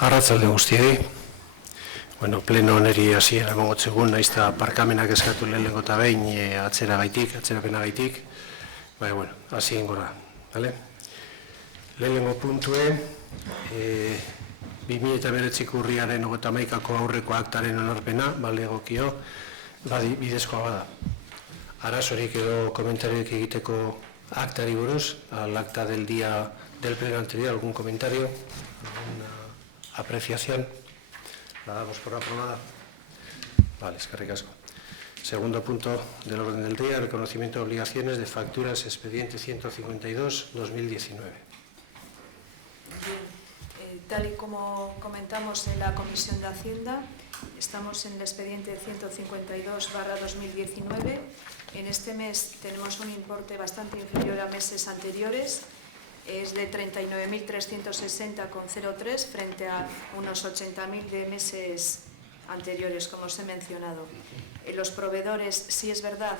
Arratzalde guztiei. Bueno, pleno honeri hasiera emango naizta parkamenak eskatu lehenengo eta behin atzerapenagaitik. Baina, bueno, hasi ingora, bale? Lehenengo puntue, 2009ko urriaren 31ko aurreko aktaren onarpena, bale egokio, bidezkoa bada. Arazorik edo komentarioek egiteko aktari buruz, al acta del día del pleno anterior, algún comentario, alguna apreciación. La damos por aprobada. Vale, eskerrik asko. Segundo punto del orden del día, reconocimiento de obligaciones de facturas expediente 152-2019. Tal y como comentamos en la Comisión de Hacienda, estamos en el expediente 152/2019. En este mes tenemos un importe bastante inferior a meses anteriores. Es de 39.360,03 frente a unos 80.000 de meses anteriores, como os he mencionado. Los proveedores sí es verdad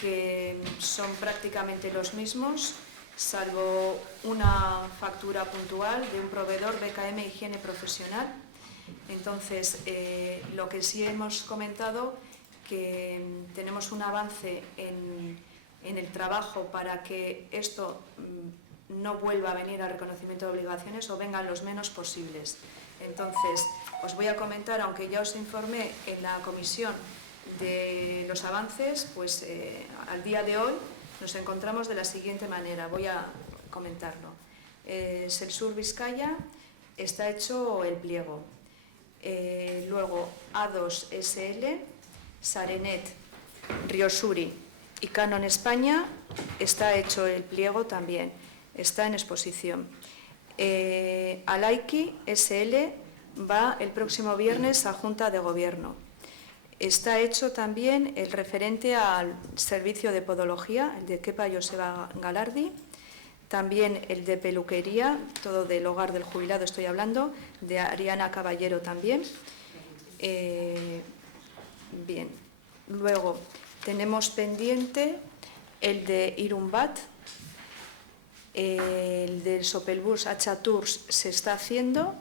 que son prácticamente los mismos, salvo una factura puntual de un proveedor BKM Higiene Profesional. Entonces, lo que sí hemos comentado, que tenemos un avance en el trabajo para que esto no vuelva a venir al reconocimiento de obligaciones o vengan los menos posibles. Entonces, os voy a comentar, aunque ya os informé en la comisión de los avances, pues al día de hoy nos encontramos de la siguiente manera. Voy a comentarlo. Selsur Vizcaya está hecho el pliego. Luego A2 SL, Sarenet, Riosuri y Canon España está hecho el pliego también. Está en exposición. Alaiki SL va el próximo viernes a Junta de Gobierno. Está hecho también el referente al servicio de podología, el de Kepa Joseba Galardi, también el de peluquería, todo del hogar del jubilado estoy hablando, de Ariana Caballero también. Bien, luego tenemos pendiente el de Irumbat. El del Sopelbus Hacha Tours se está haciendo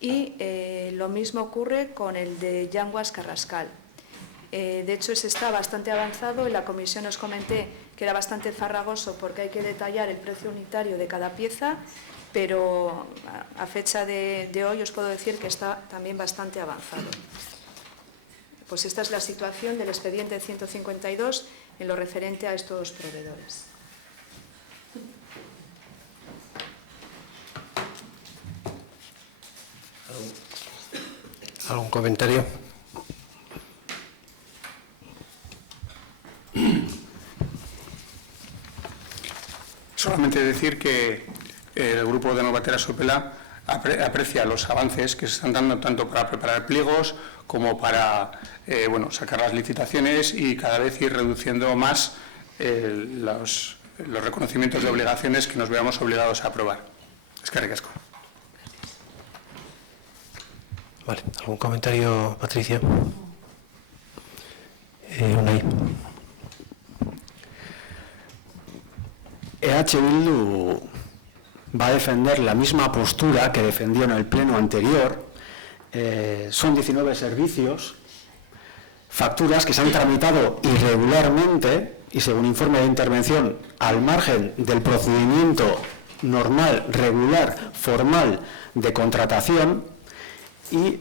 y lo mismo ocurre con el de Yanguas Carrascal. De hecho, ese está bastante avanzado. En la comisión os comenté que era bastante farragoso porque hay que detallar el precio unitario de cada pieza, pero a fecha de hoy os puedo decir que está también bastante avanzado. Pues esta es la situación del expediente 152 en lo referente a estos proveedores. ¿Algún comentario? Solamente decir que el grupo de Novatera Sopela aprecia los avances que se están dando tanto para preparar pliegos como para sacar las licitaciones y cada vez ir reduciendo más los reconocimientos de obligaciones que nos veamos obligados a aprobar. Eskerrik asko. Vale, ¿algún comentario, Patricia? Unai. Bildu va a defender la misma postura que defendió en el pleno anterior. Son 19 servicios, facturas que se han tramitado irregularmente y, según informe de intervención, al margen del procedimiento normal, regular, formal de contratación. Y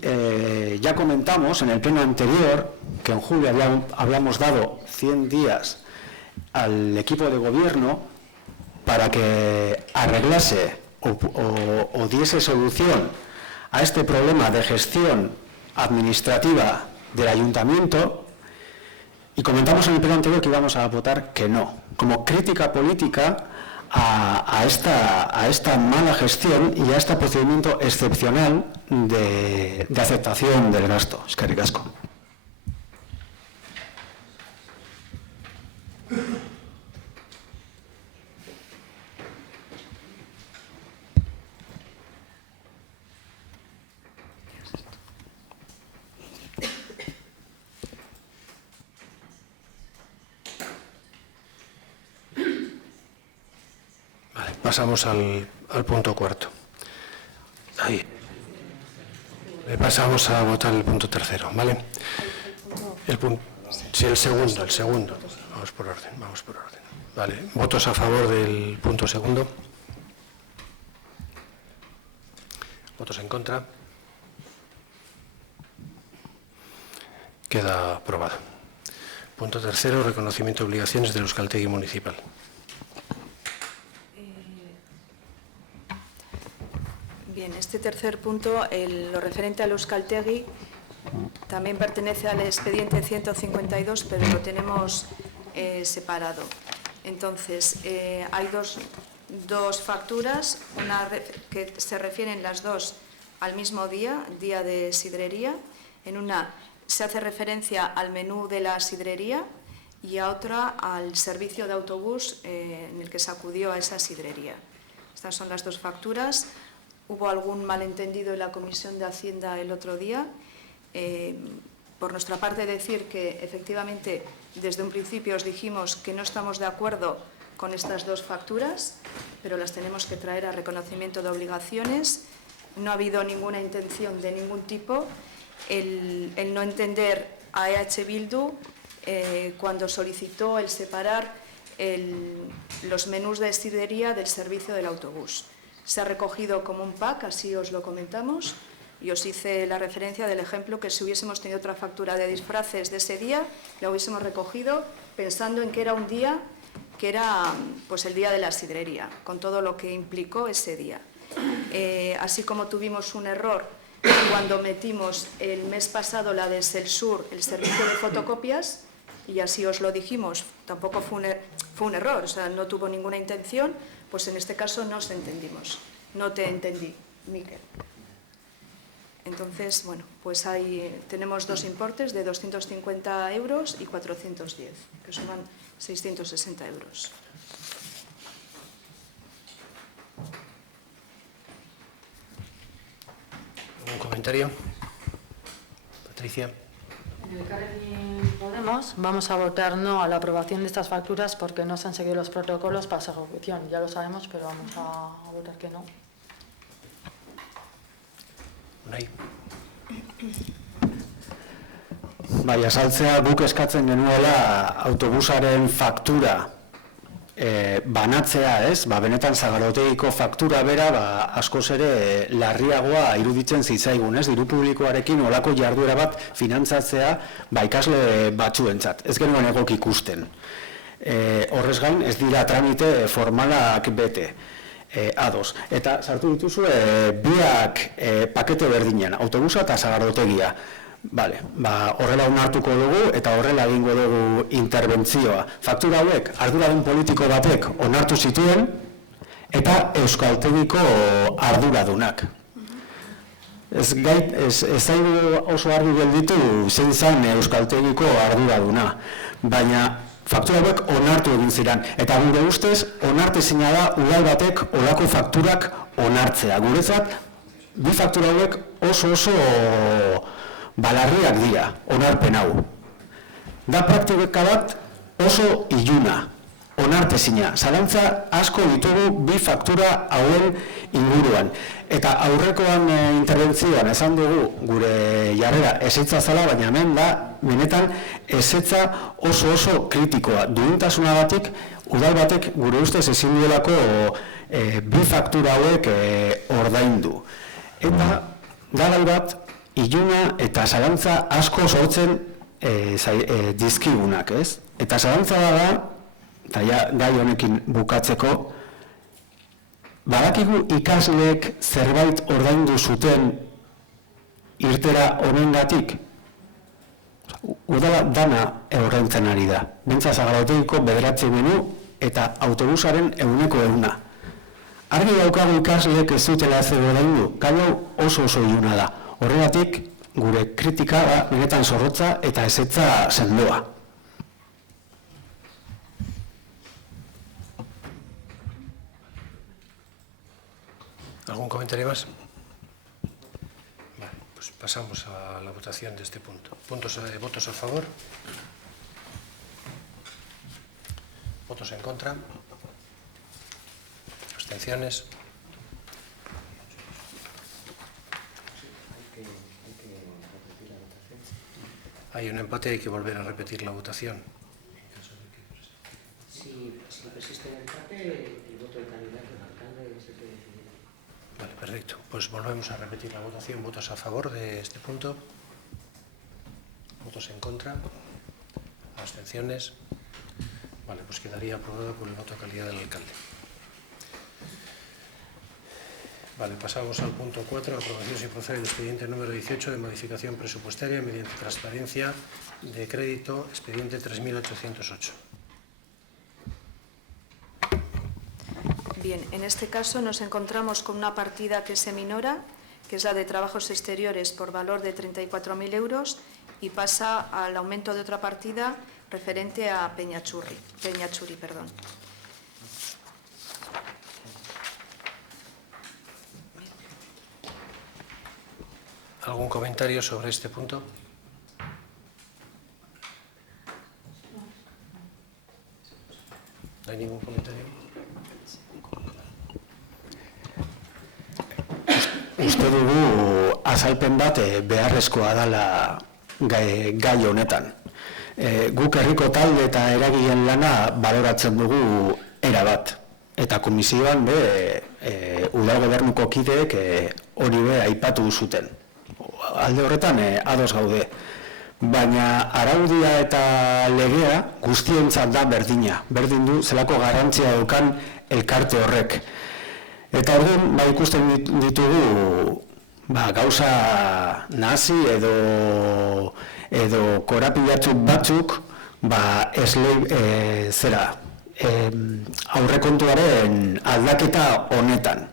ya comentamos en el pleno anterior que en julio habíamos dado 100 días al equipo de gobierno para que arreglase o diese solución a este problema de gestión administrativa del ayuntamiento, y comentamos en el pleno anterior que íbamos a votar que no, como crítica política a esta mala gestión y a este procedimiento excepcional de aceptación del gasto. Eskerrik asko. Vale, pasamos al punto cuarto. Ahí. Pasamos a votar el punto tercero, ¿vale? Sí, el segundo. Vamos por orden. Vale, votos a favor del punto segundo. Votos en contra. Queda aprobado. Punto tercero, reconocimiento de obligaciones del Euskaltegui municipal. Bien, este tercer punto, lo referente al Euskaltegui, también pertenece al expediente 152, pero lo tenemos separado. Entonces, hay dos facturas, una que se refieren las dos al mismo día de sidrería. En una se hace referencia al menú de la sidrería y a otra al servicio de autobús en el que se acudió a esa sidrería. Estas son las dos facturas. Hubo algún malentendido en la Comisión de Hacienda el otro día. Por nuestra parte, decir que efectivamente desde un principio os dijimos que no estamos de acuerdo con estas dos facturas, pero las tenemos que traer a reconocimiento de obligaciones. No ha habido ninguna intención de ningún tipo. El no entender a EH Bildu cuando solicitó el separar los menús de sidrería del servicio del autobús. Se ha recogido como un pack, así os lo comentamos, y os hice la referencia del ejemplo que si hubiésemos tenido otra factura de disfraces de ese día, la hubiésemos recogido pensando en que era un día que era pues el día de la sidrería, con todo lo que implicó ese día. Así como tuvimos un error cuando metimos el mes pasado la de Selsur, el servicio de fotocopias, y así os lo dijimos, tampoco fue un error, o sea, no tuvo ninguna intención, pues en este caso nos entendimos. No te entendí, Miquel. Entonces, bueno, pues ahí tenemos dos importes de 250 euros y 410, que suman 660 euros. ¿Algún comentario? Patricia. En el Carrefour Podemos vamos a votar no a la aprobación de estas facturas porque no se han seguido los protocolos para su ejecución. Ya lo sabemos, pero vamos a votar que no. Unai. Bai, azaltzea guk eskatzen genuela autobusaren faktura banatzea, ez? Benetan Zagaraotegiko faktura bera askoz ere larriagoa iruditzen zitzaigun, ez? Diru publikoarekin olako jarduera bat finantzatzea ikasle batzuentzat. Ez genuen egok ikusten. Horrez gain, ez dira tramite formalak bete. Ados. Eta sartu dituzu biak pakete berdinean, autobusa eta Zagaraotegia. Vale, horrela onartuko dugu eta horrela egingo dugu interbentzioa. Faktura hauek arduradun politiko batek onartu zituen eta Euskaltegiko arduradunak. Ez zaigu oso argi gelditu zein zen Euskaltegiko arduraduna, baina faktura hauek onartu egin ziren. Eta gure ustez, onartezina da udal batek olako fakturak onartzea. Guretzat, bi faktura hauek oso balarriak dira, onarpen hau. Da praktika bat oso iluna, onartezina. Zalantza asko ditugu bi faktura hauen inguruan. Eta aurrekoan interbentzioan esan dugu gure jarrera ezetza zala, baina hemen da, benetan ezetza oso kritikoa. Duintasuna batik, udal batek gure ustez ezin duelako bi faktura hauek ordaindu. Eta garai bat, iluna eta zalantza asko sortzen dizkigunak, ez? Eta zalantza da, eta gai honekin bukatzeko, badakigu ikasleek zerbait ordaindu zuten irtera honengatik? Udala dana ordaintzen ari da. Bentsa Zagaraotegiko 9 menu eta autobusaren 100%. Argi daukagu ikasleek ez dutela zer ordaindu, gai hau oso iluna da. Horregatik, gure kritika da benetan zorrotza eta ezetza sendoa. ¿Algún comentario más? Vale, pues pasamos a la votación de este punto. ¿Votos a favor? ¿Votos en contra? ¿Abstenciones? hay un empate, hay que volver a repetir la votación. Si persiste el empate, el voto de calidad del alcalde es el que decidirá. Vale, perfecto. Pues volvemos a repetir la votación. ¿Votos a favor de este punto? ¿Votos en contra? ¿Abstenciones? Vale, pues quedaría aprobado con el voto de calidad del alcalde. Vale, pasamos al punto 4, aprobación sin proceder del expediente número 18 de modificación presupuestaria mediante transparencia de crédito, expediente 3808. Bien, en este caso nos encontramos con una partida que se minora, que es la de trabajos exteriores por valor de 34.000 euros y pasa al aumento de otra partida referente a Peñachuri. ¿Algún comentario sobre este punto? ¿No hay ningún comentario? Uste dugu azalpen bat beharrezkoa dela gai honetan. Guk herriko talde eta eragileen lana baloratzen dugu erabat. Eta komisioan udal gobernuko kideek hori be aipatu zuten. Alde horretan ados gaude. Baina araudia eta legea guztientzat da berdina. Berdin du zelako garrantzia daukan elkarte horrek. Eta orduan, ikusten ditugu gauza nazi edo korapilatzu batzuk aurrekontuaren aldaketa honetan.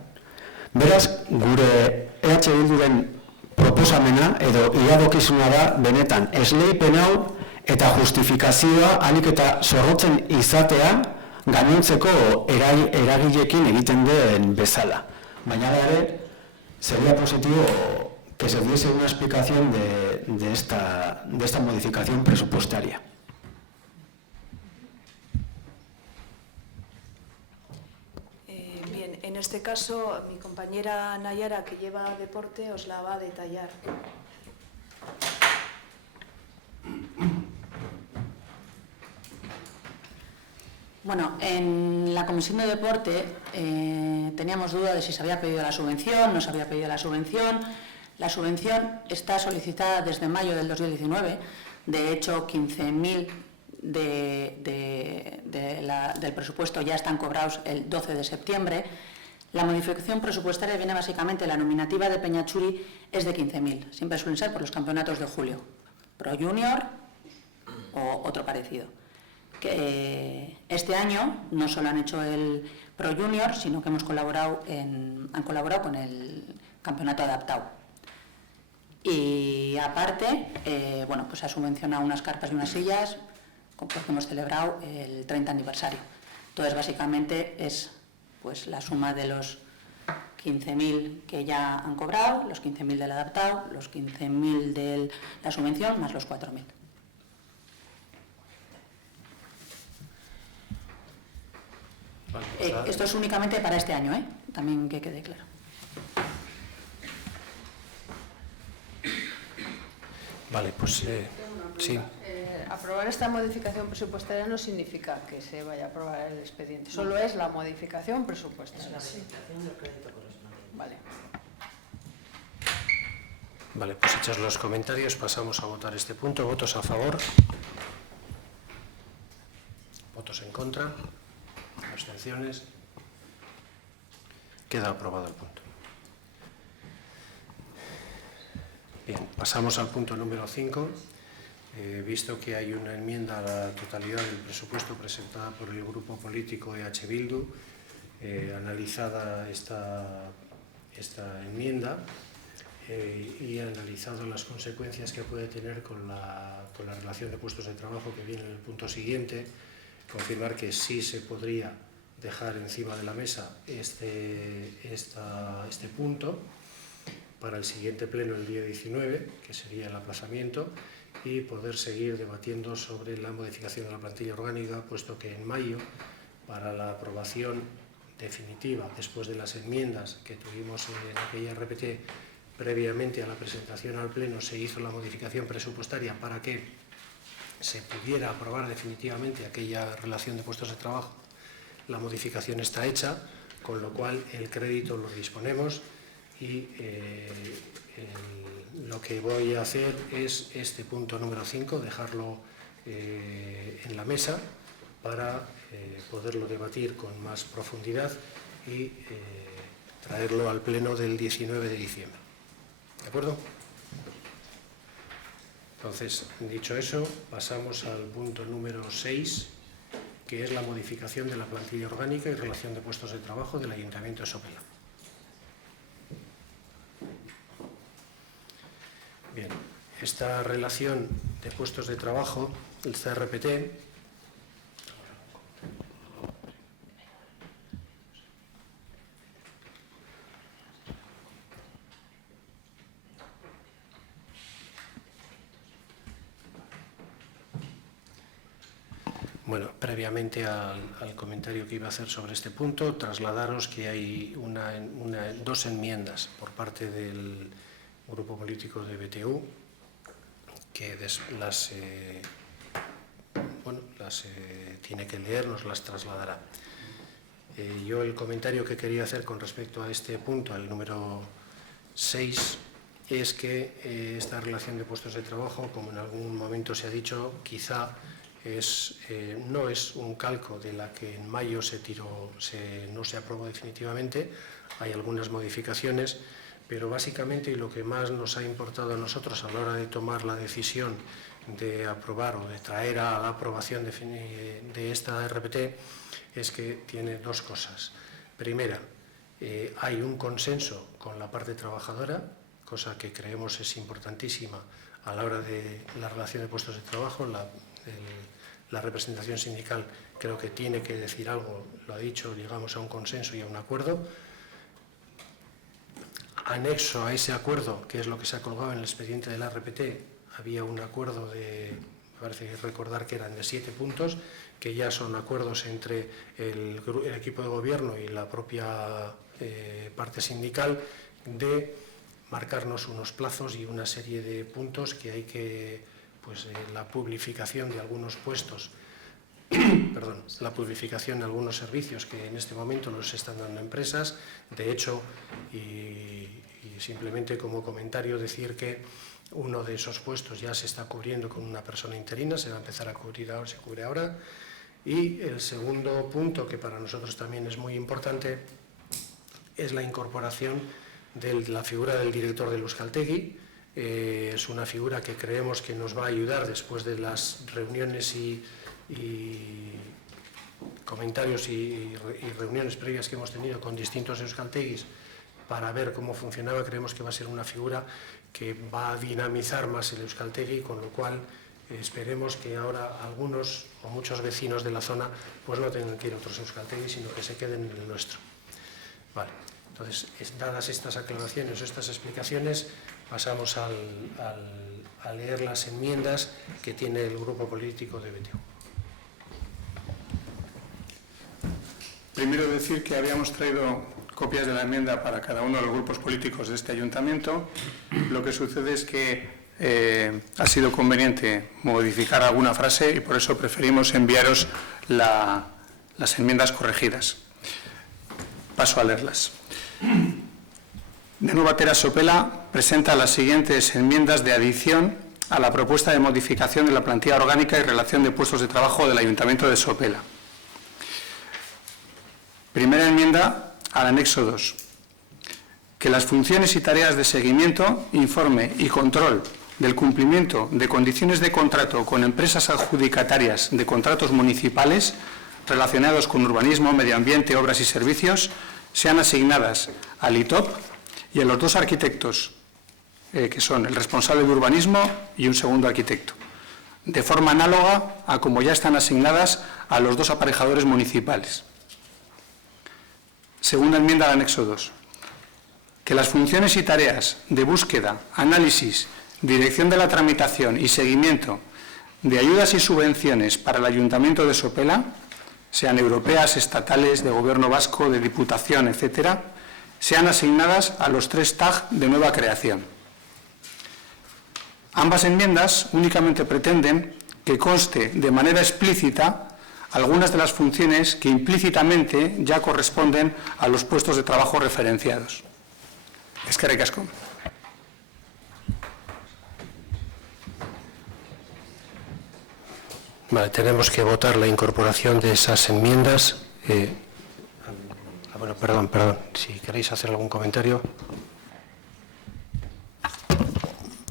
Beraz, gure EH Bilduren proposamena edo iradokizuna da benetan esleipen hau eta justifikazioa ahalik eta zorrotzen izatea gainontzeko eragileekin egiten den bezala. Baina ere, sería positivo que se diese una explicación de esta modificación presupuestaria. Bien, en este caso, mi compañera Nayara, que lleva deporte, os la va a detallar. Bueno, en la Comisión de Deporte teníamos duda de si se había pedido la subvención, no se había pedido la subvención. La subvención está solicitada desde mayo del 2019. De hecho, 15.000 del presupuesto ya están cobrados el 12 de septiembre. La modificación presupuestaria viene básicamente, la nominativa de Peñachuri es de 15.000. Siempre suelen ser por los campeonatos de julio. Pro Junior o otro parecido. Que este año no solo han hecho el Pro Junior, sino que han colaborado con el campeonato adaptado. Y aparte, pues ha subvencionado unas carpas y unas sillas porque hemos celebrado el 30 aniversario. Entonces, básicamente es pues la suma de los 15.000 que ya han cobrado, los 15.000 del adaptado, los 15.000 de la subvención, más los 4.000. Esto es únicamente para este año, también que quede claro. Vale, pues sí. Aprobar esta modificación presupuestaria no significa que se vaya a aprobar el expediente, solo es la modificación presupuestaria. La modificación del crédito correspondiente. Vale. Vale, pues hechos los comentarios, pasamos a votar este punto. ¿Votos a favor? ¿Votos en contra? ¿Abstenciones? Queda aprobado el punto. Bien, pasamos al punto número 5. Visto que hay una enmienda a la totalidad del presupuesto presentada por el grupo político EH Bildu, analizada esta enmienda y analizado las consecuencias que puede tener con la relación de puestos de trabajo que viene en el punto siguiente, confirmar que sí se podría dejar encima de la mesa este punto para el siguiente pleno el día 19, que sería el aplazamiento, y poder seguir debatiendo sobre la modificación de la plantilla orgánica, puesto que en mayo, para la aprobación definitiva, después de las enmiendas que tuvimos en aquella RPT previamente a la presentación al Pleno se hizo la modificación presupuestaria para que se pudiera aprobar definitivamente aquella relación de puestos de trabajo. La modificación está hecha, con lo cual el crédito lo disponemos y lo que voy a hacer es este punto número 5, dejarlo en la mesa para poderlo debatir con más profundidad y traerlo al Pleno del 19 de diciembre. ¿De acuerdo? Entonces, dicho eso, pasamos al punto número 6, que es la modificación de la plantilla orgánica y relación de puestos de trabajo del Ayuntamiento de Sopela. Bien, esta relación de puestos de trabajo, el CRPT, bueno, previamente al comentario que iba a hacer sobre este punto, trasladaros que hay dos enmiendas por parte del grupo político de BTU, que las tiene que leer, nos las trasladará. Yo el comentario que quería hacer con respecto a este punto, al número 6, es que esta relación de puestos de trabajo, como en algún momento se ha dicho, quizá no es un calco de la que en mayo no se aprobó definitivamente. Hay algunas modificaciones, pero básicamente, y lo que más nos ha importado a nosotros a la hora de tomar la decisión de aprobar o de traer a la aprobación de esta RPT, es que tiene dos cosas. Primera, hay un consenso con la parte trabajadora, cosa que creemos es importantísima a la hora de la relación de puestos de trabajo. La representación sindical creo que tiene que decir algo, lo ha dicho, llegamos a un consenso y a un acuerdo. Anexo a ese acuerdo, que es lo que se ha colgado en el expediente de la RPT, había un acuerdo me parece recordar que eran de 7 puntos, que ya son acuerdos entre el equipo de gobierno y la propia parte sindical, de marcarnos unos plazos y una serie de puntos que hay que, la publificación de algunos puestos, la publificación de algunos servicios que en este momento los están dando empresas. De hecho, y simplemente como comentario, decir que uno de esos puestos ya se está cubriendo con una persona interina, se va a empezar a cubrir ahora, se cubre ahora. Y el segundo punto, que para nosotros también es muy importante, es la incorporación de la figura del director del Euskaltegi. Es una figura que creemos que nos va a ayudar después de las reuniones y comentarios y reuniones previas que hemos tenido con distintos euskaltegis para ver cómo funcionaba. Creemos que va a ser una figura que va a dinamizar más el euskaltegi, con lo cual esperemos que ahora algunos o muchos vecinos de la zona pues no tengan que ir a otros euskaltegis, sino que se queden en el nuestro. Vale. Entonces, dadas estas aclaraciones o estas explicaciones, pasamos a leer las enmiendas que tiene el grupo político de BTU. Primero decir que habíamos traído copias de la enmienda para cada uno de los grupos políticos de este ayuntamiento. Lo que sucede es que ha sido conveniente modificar alguna frase y por eso preferimos enviaros las enmiendas corregidas. Paso a leerlas. De Nueva Batera Sopela presenta las siguientes enmiendas de adición a la propuesta de modificación de la plantilla orgánica y relación de puestos de trabajo del Ayuntamiento de Sopela. Primera enmienda al anexo 2. Que las funciones y tareas de seguimiento, informe y control del cumplimiento de condiciones de contrato con empresas adjudicatarias de contratos municipales relacionados con urbanismo, medio ambiente, obras y servicios sean asignadas al ITOP y a los dos arquitectos, que son el responsable de urbanismo y un segundo arquitecto, de forma análoga a como ya están asignadas a los dos aparejadores municipales. Segunda enmienda al anexo 2. Que las funciones y tareas de búsqueda, análisis, dirección de la tramitación y seguimiento de ayudas y subvenciones para el Ayuntamiento de Sopela, sean europeas, estatales, de Gobierno vasco, de Diputación, etcétera, sean asignadas a los 3 TAG de nueva creación. Ambas enmiendas únicamente pretenden que conste de manera explícita algunas de las funciones que implícitamente ya corresponden a los puestos de trabajo referenciados. Eskerrik asko. Vale, tenemos que votar la incorporación de esas enmiendas. Bueno, perdón, si queréis hacer algún comentario.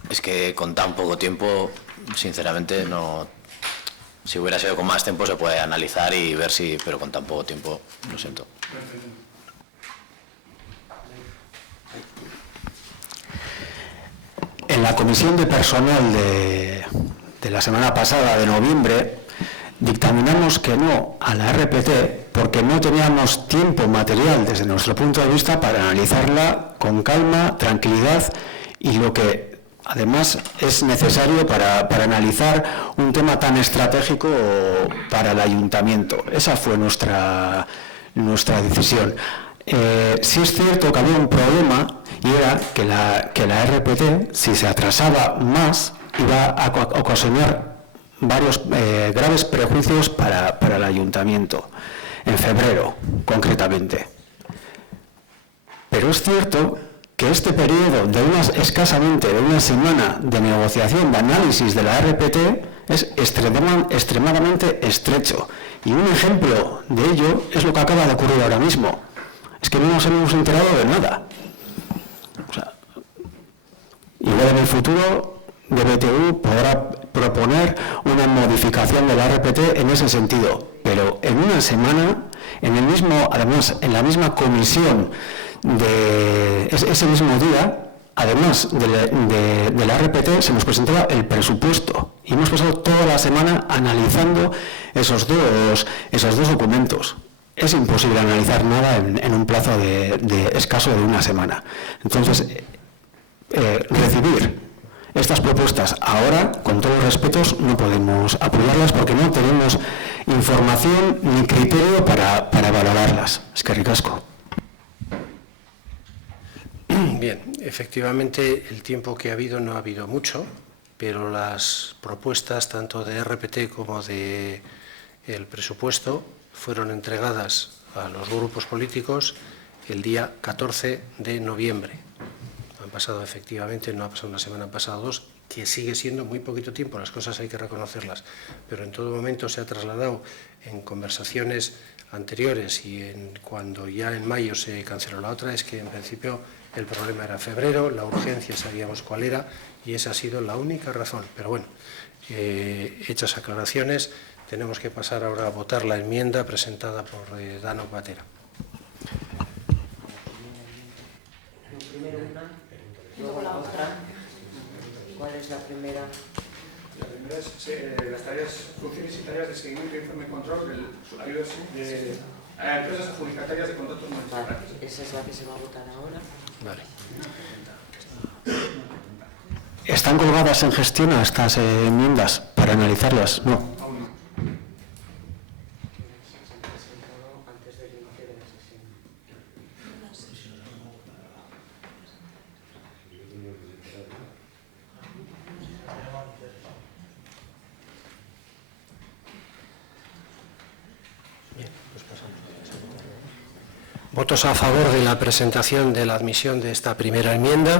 Es que con tan poco tiempo, sinceramente, no. Si hubiera sido con más tiempo se puede analizar y ver si, pero con tan poco tiempo, lo siento. En la comisión de personal de la semana pasada, de noviembre, dictaminamos que no a la RPT porque no teníamos tiempo material desde nuestro punto de vista para analizarla con calma, tranquilidad y lo que además es necesario para analizar un tema tan estratégico para el ayuntamiento. Esa fue nuestra decisión. Sí es cierto que había un problema y era que la RPT, si se atrasaba más, iba a ocasionar varios graves perjuicios para el ayuntamiento, en febrero concretamente. Pero es cierto que este periodo de escasamente de una semana de negociación, de análisis de la RPT, es extremadamente estrecho. Y un ejemplo de ello es lo que acaba de ocurrir ahora mismo. Es que no nos hemos enterado de nada. O sea, igual en el futuro DBTU podrá proponer una modificación de la RPT en ese sentido, pero en una semana, además en la misma comisión de ese mismo día, además de la RPT, se nos presentaba el presupuesto y hemos pasado toda la semana analizando esos dos documentos. Es imposible analizar nada en un plazo de escaso de una semana. Entonces, recibir estas propuestas ahora, con todos los respetos, no podemos apoyarlas porque no tenemos información ni criterio para valorarlas. Eskerrik asko. Bien, efectivamente el tiempo que ha habido no ha habido mucho, pero las propuestas tanto de RPT como de el presupuesto fueron entregadas a los grupos políticos el día 14 de noviembre. Han pasado efectivamente, no ha pasado una semana, han pasado 2, que sigue siendo muy poquito tiempo, las cosas hay que reconocerlas, pero en todo momento se ha trasladado en conversaciones anteriores y cuando ya en mayo se canceló la otra, es que en principio el problema era febrero, la urgencia sabíamos cuál era y esa ha sido la única razón. Pero bueno, hechas aclaraciones, tenemos que pasar ahora a votar la enmienda presentada por Dano Batera. Primero una, luego la otra. ¿Cuál es la primera? La primera es funciones y tareas de seguimiento, informe y control de empresas adjudicatarias de contratos municipales. Vale, esa es la que se va a votar ahora. Vale. ¿Están colgadas en gestión a estas enmiendas para analizarlas? No. Aún no. Antes del inicio de la sesión. ¿Votos a favor de la presentación de la admisión de esta primera enmienda,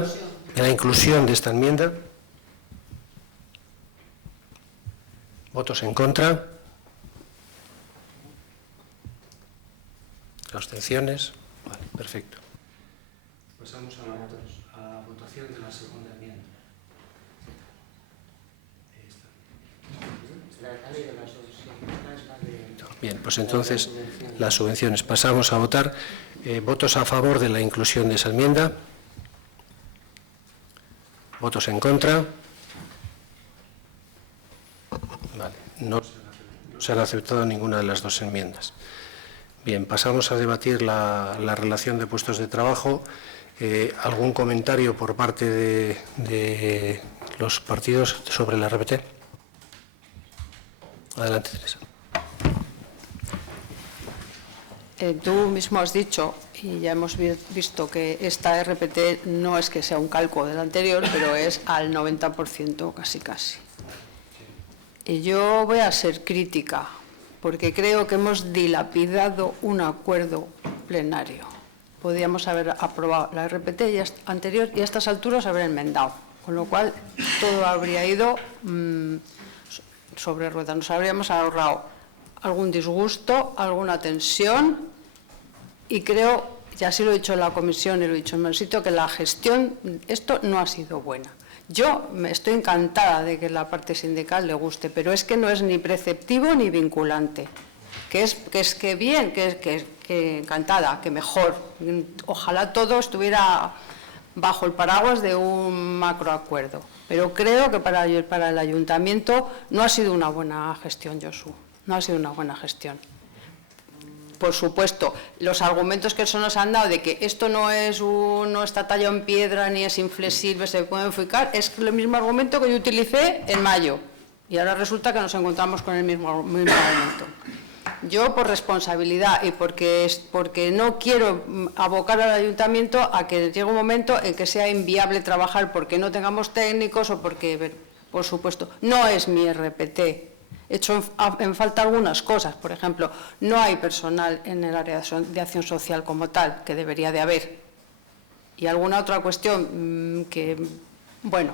de la inclusión de esta enmienda? ¿Votos en contra? ¿Abstenciones? Vale, perfecto. Pasamos a la votación de la segunda enmienda. La ley de las dos, sí. Una es la de... Bien, pues entonces las subvenciones. Pasamos a votar. ¿Votos a favor de la inclusión de esa enmienda? ¿Votos en contra? Vale, no se han aceptado ninguna de las dos enmiendas. Bien, pasamos a debatir la relación de puestos de trabajo. ¿Algún comentario por parte de los partidos sobre la RPT? Adelante, Teresa. Tú mismo has dicho, y ya hemos visto que esta RPT no es que sea un calco del anterior, pero es al 90% casi. Y yo voy a ser crítica, porque creo que hemos dilapidado un acuerdo plenario. Podíamos haber aprobado la RPT anterior y a estas alturas haber enmendado, con lo cual todo habría ido sobre ruedas. Nos habríamos ahorrado algún disgusto, alguna tensión, y creo, y así lo he dicho en la comisión y lo he dicho en el sitio, que la gestión, esto no ha sido buena. Yo estoy encantada de que la parte sindical le guste, pero es que no es ni preceptivo ni vinculante. Que encantada, que mejor. Ojalá todo estuviera bajo el paraguas de un macroacuerdo. Pero creo que para el ayuntamiento no ha sido una buena gestión, Josu. No ha sido una buena gestión. Por supuesto, los argumentos que nos han dado de que esto no está tallado en piedra ni es inflexible, se puede modificar, es el mismo argumento que yo utilicé en mayo. Y ahora resulta que nos encontramos con el mismo argumento. Yo, por responsabilidad y porque no quiero abocar al ayuntamiento a que llegue un momento en que sea inviable trabajar porque no tengamos técnicos o porque, por supuesto, no es mi RPT. He hecho en falta algunas cosas, por ejemplo, no hay personal en el área de acción social como tal, que debería de haber. Y alguna otra cuestión que, bueno,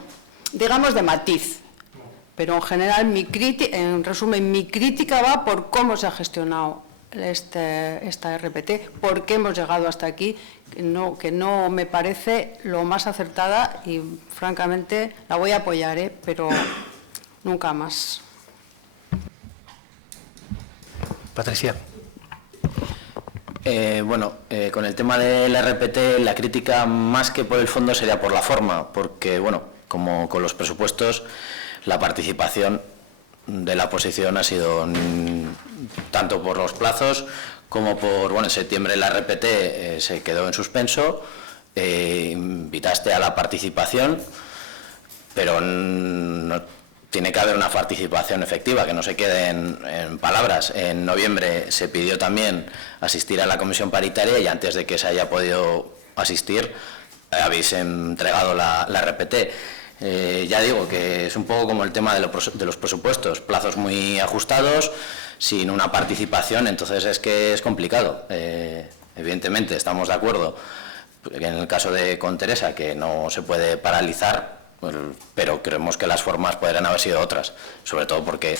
digamos de matiz. Pero en general, en resumen, mi crítica va por cómo se ha gestionado esta RPT, por qué hemos llegado hasta aquí, que no me parece lo más acertada y, francamente, la voy a apoyar, pero nunca más. Patricia. Con el tema del RPT, la crítica más que por el fondo sería por la forma, porque, bueno, como con los presupuestos, la participación de la oposición ha sido tanto por los plazos como por, en septiembre la RPT se quedó en suspenso, invitaste a la participación, pero no tiene que haber una participación efectiva, que no se quede en palabras. En noviembre se pidió también asistir a la comisión paritaria y antes de que se haya podido asistir habéis entregado la RPT. Ya digo que es un poco como el tema de los presupuestos, plazos muy ajustados, sin una participación, entonces es que es complicado. Evidentemente estamos de acuerdo en el caso con Teresa que no se puede paralizar, pero creemos que las formas podrían haber sido otras, sobre todo porque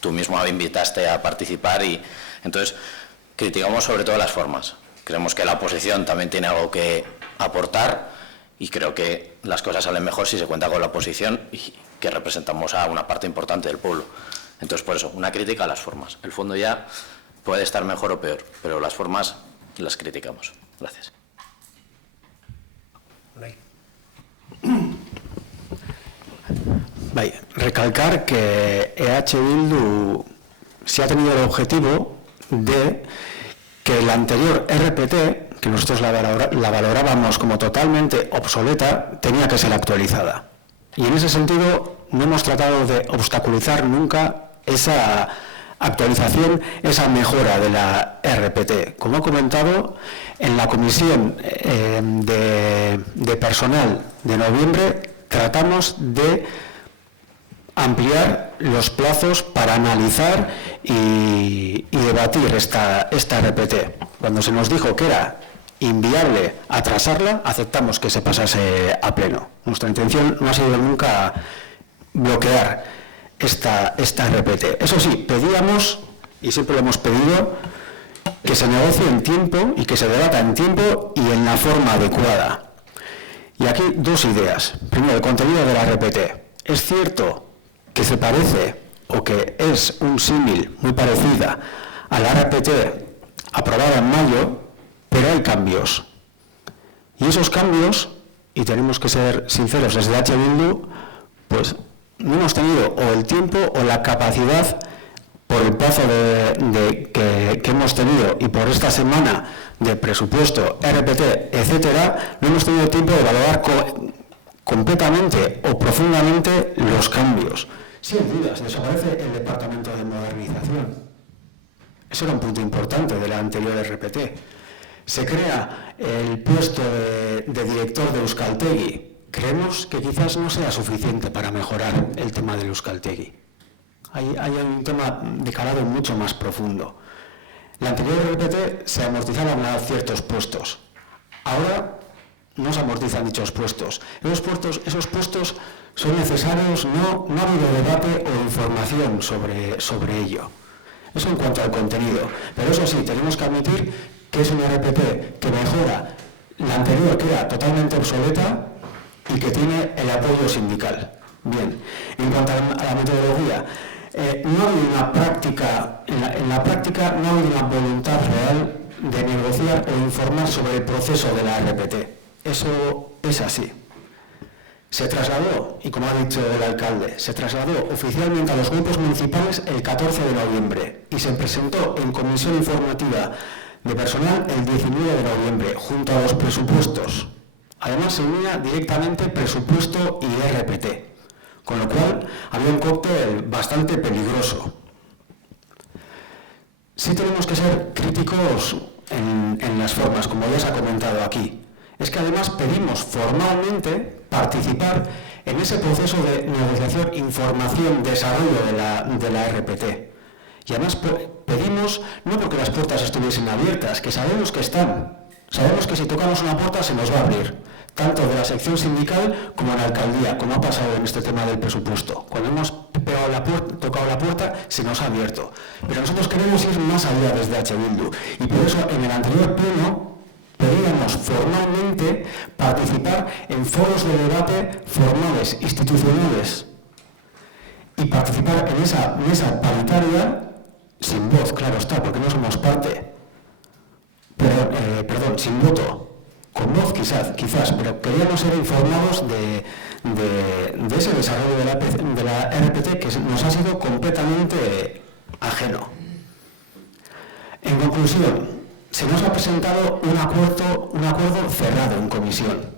tú mismo me invitaste a participar y entonces criticamos sobre todo las formas. Creemos que la oposición también tiene algo que aportar y creo que las cosas salen mejor si se cuenta con la oposición y que representamos a una parte importante del pueblo. Entonces, por eso, una crítica a las formas. El fondo ya puede estar mejor o peor, pero las formas las criticamos. Gracias. Recalcar que EH Bildu se ha tenido el objetivo de que la anterior RPT, que nosotros la valorábamos como totalmente obsoleta, tenía que ser actualizada. Y en ese sentido no hemos tratado de obstaculizar nunca esa actualización, esa mejora de la RPT. Como he comentado, en la comisión de personal de noviembre tratamos de ampliar los plazos para analizar y debatir esta RPT. Cuando se nos dijo que era inviable atrasarla, aceptamos que se pasase a pleno. Nuestra intención no ha sido nunca bloquear esta RPT. Eso sí, pedíamos, y siempre lo hemos pedido, que se negocie en tiempo y que se debata en tiempo y en la forma adecuada. Y aquí dos ideas. Primero, el contenido de la RPT. Es cierto que se parece o que es un símil muy parecida a la RPT aprobada en mayo, pero hay cambios. Y esos cambios, y tenemos que ser sinceros desde EH Bildu, pues no hemos tenido o el tiempo o la capacidad por el plazo que hemos tenido y por esta semana de presupuesto, RPT, etcétera, no hemos tenido tiempo de valorar completamente o profundamente los cambios. Sin dudas, desaparece el Departamento de Modernización. Ese era un punto importante de la anterior RPT. Se crea el puesto de director de Euskaltegi. Creemos que quizás no sea suficiente para mejorar el tema del Euskaltegi. Hay un tema de calado mucho más profundo. La anterior RPT se amortizaban a ciertos puestos. Ahora no se amortizan dichos puestos. Esos puestos son necesarios, no ha habido debate o información sobre ello. Eso en cuanto al contenido. Pero eso sí, tenemos que admitir que es una RPT que mejora la anterior, que era totalmente obsoleta y que tiene el apoyo sindical. Bien, en cuanto a la metodología, no ha habido una práctica, en la práctica no ha habido una voluntad real de negociar o informar sobre el proceso de la RPT. Eso es así. Se trasladó, y como ha dicho el alcalde, se trasladó oficialmente a los grupos municipales el 14 de noviembre y se presentó en comisión informativa de personal el 19 de noviembre, junto a los presupuestos. Además, se unía directamente presupuesto y RPT, con lo cual había un cóctel bastante peligroso. Sí tenemos que ser críticos en las formas, como ya se ha comentado aquí. Es que además pedimos formalmente participar en ese proceso de negociación, información, desarrollo de la RPT. Y además pedimos, no porque las puertas estuviesen abiertas, que sabemos que están. Sabemos que si tocamos una puerta se nos va a abrir, tanto de la sección sindical como en la alcaldía, como ha pasado en este tema del presupuesto. Cuando hemos tocado la puerta, se nos ha abierto. Pero nosotros queremos ir más allá desde H. Bildu. Y por eso en el anterior pleno pedíamos formalmente participar en foros de debate formales, institucionales, y participar en esa mesa paritaria sin voz, claro está, porque no somos parte. Perdón, sin voto, con voz quizás, pero queríamos ser informados de ese desarrollo de la RPT que nos ha sido completamente ajeno. En conclusión, se nos ha presentado un acuerdo cerrado en comisión,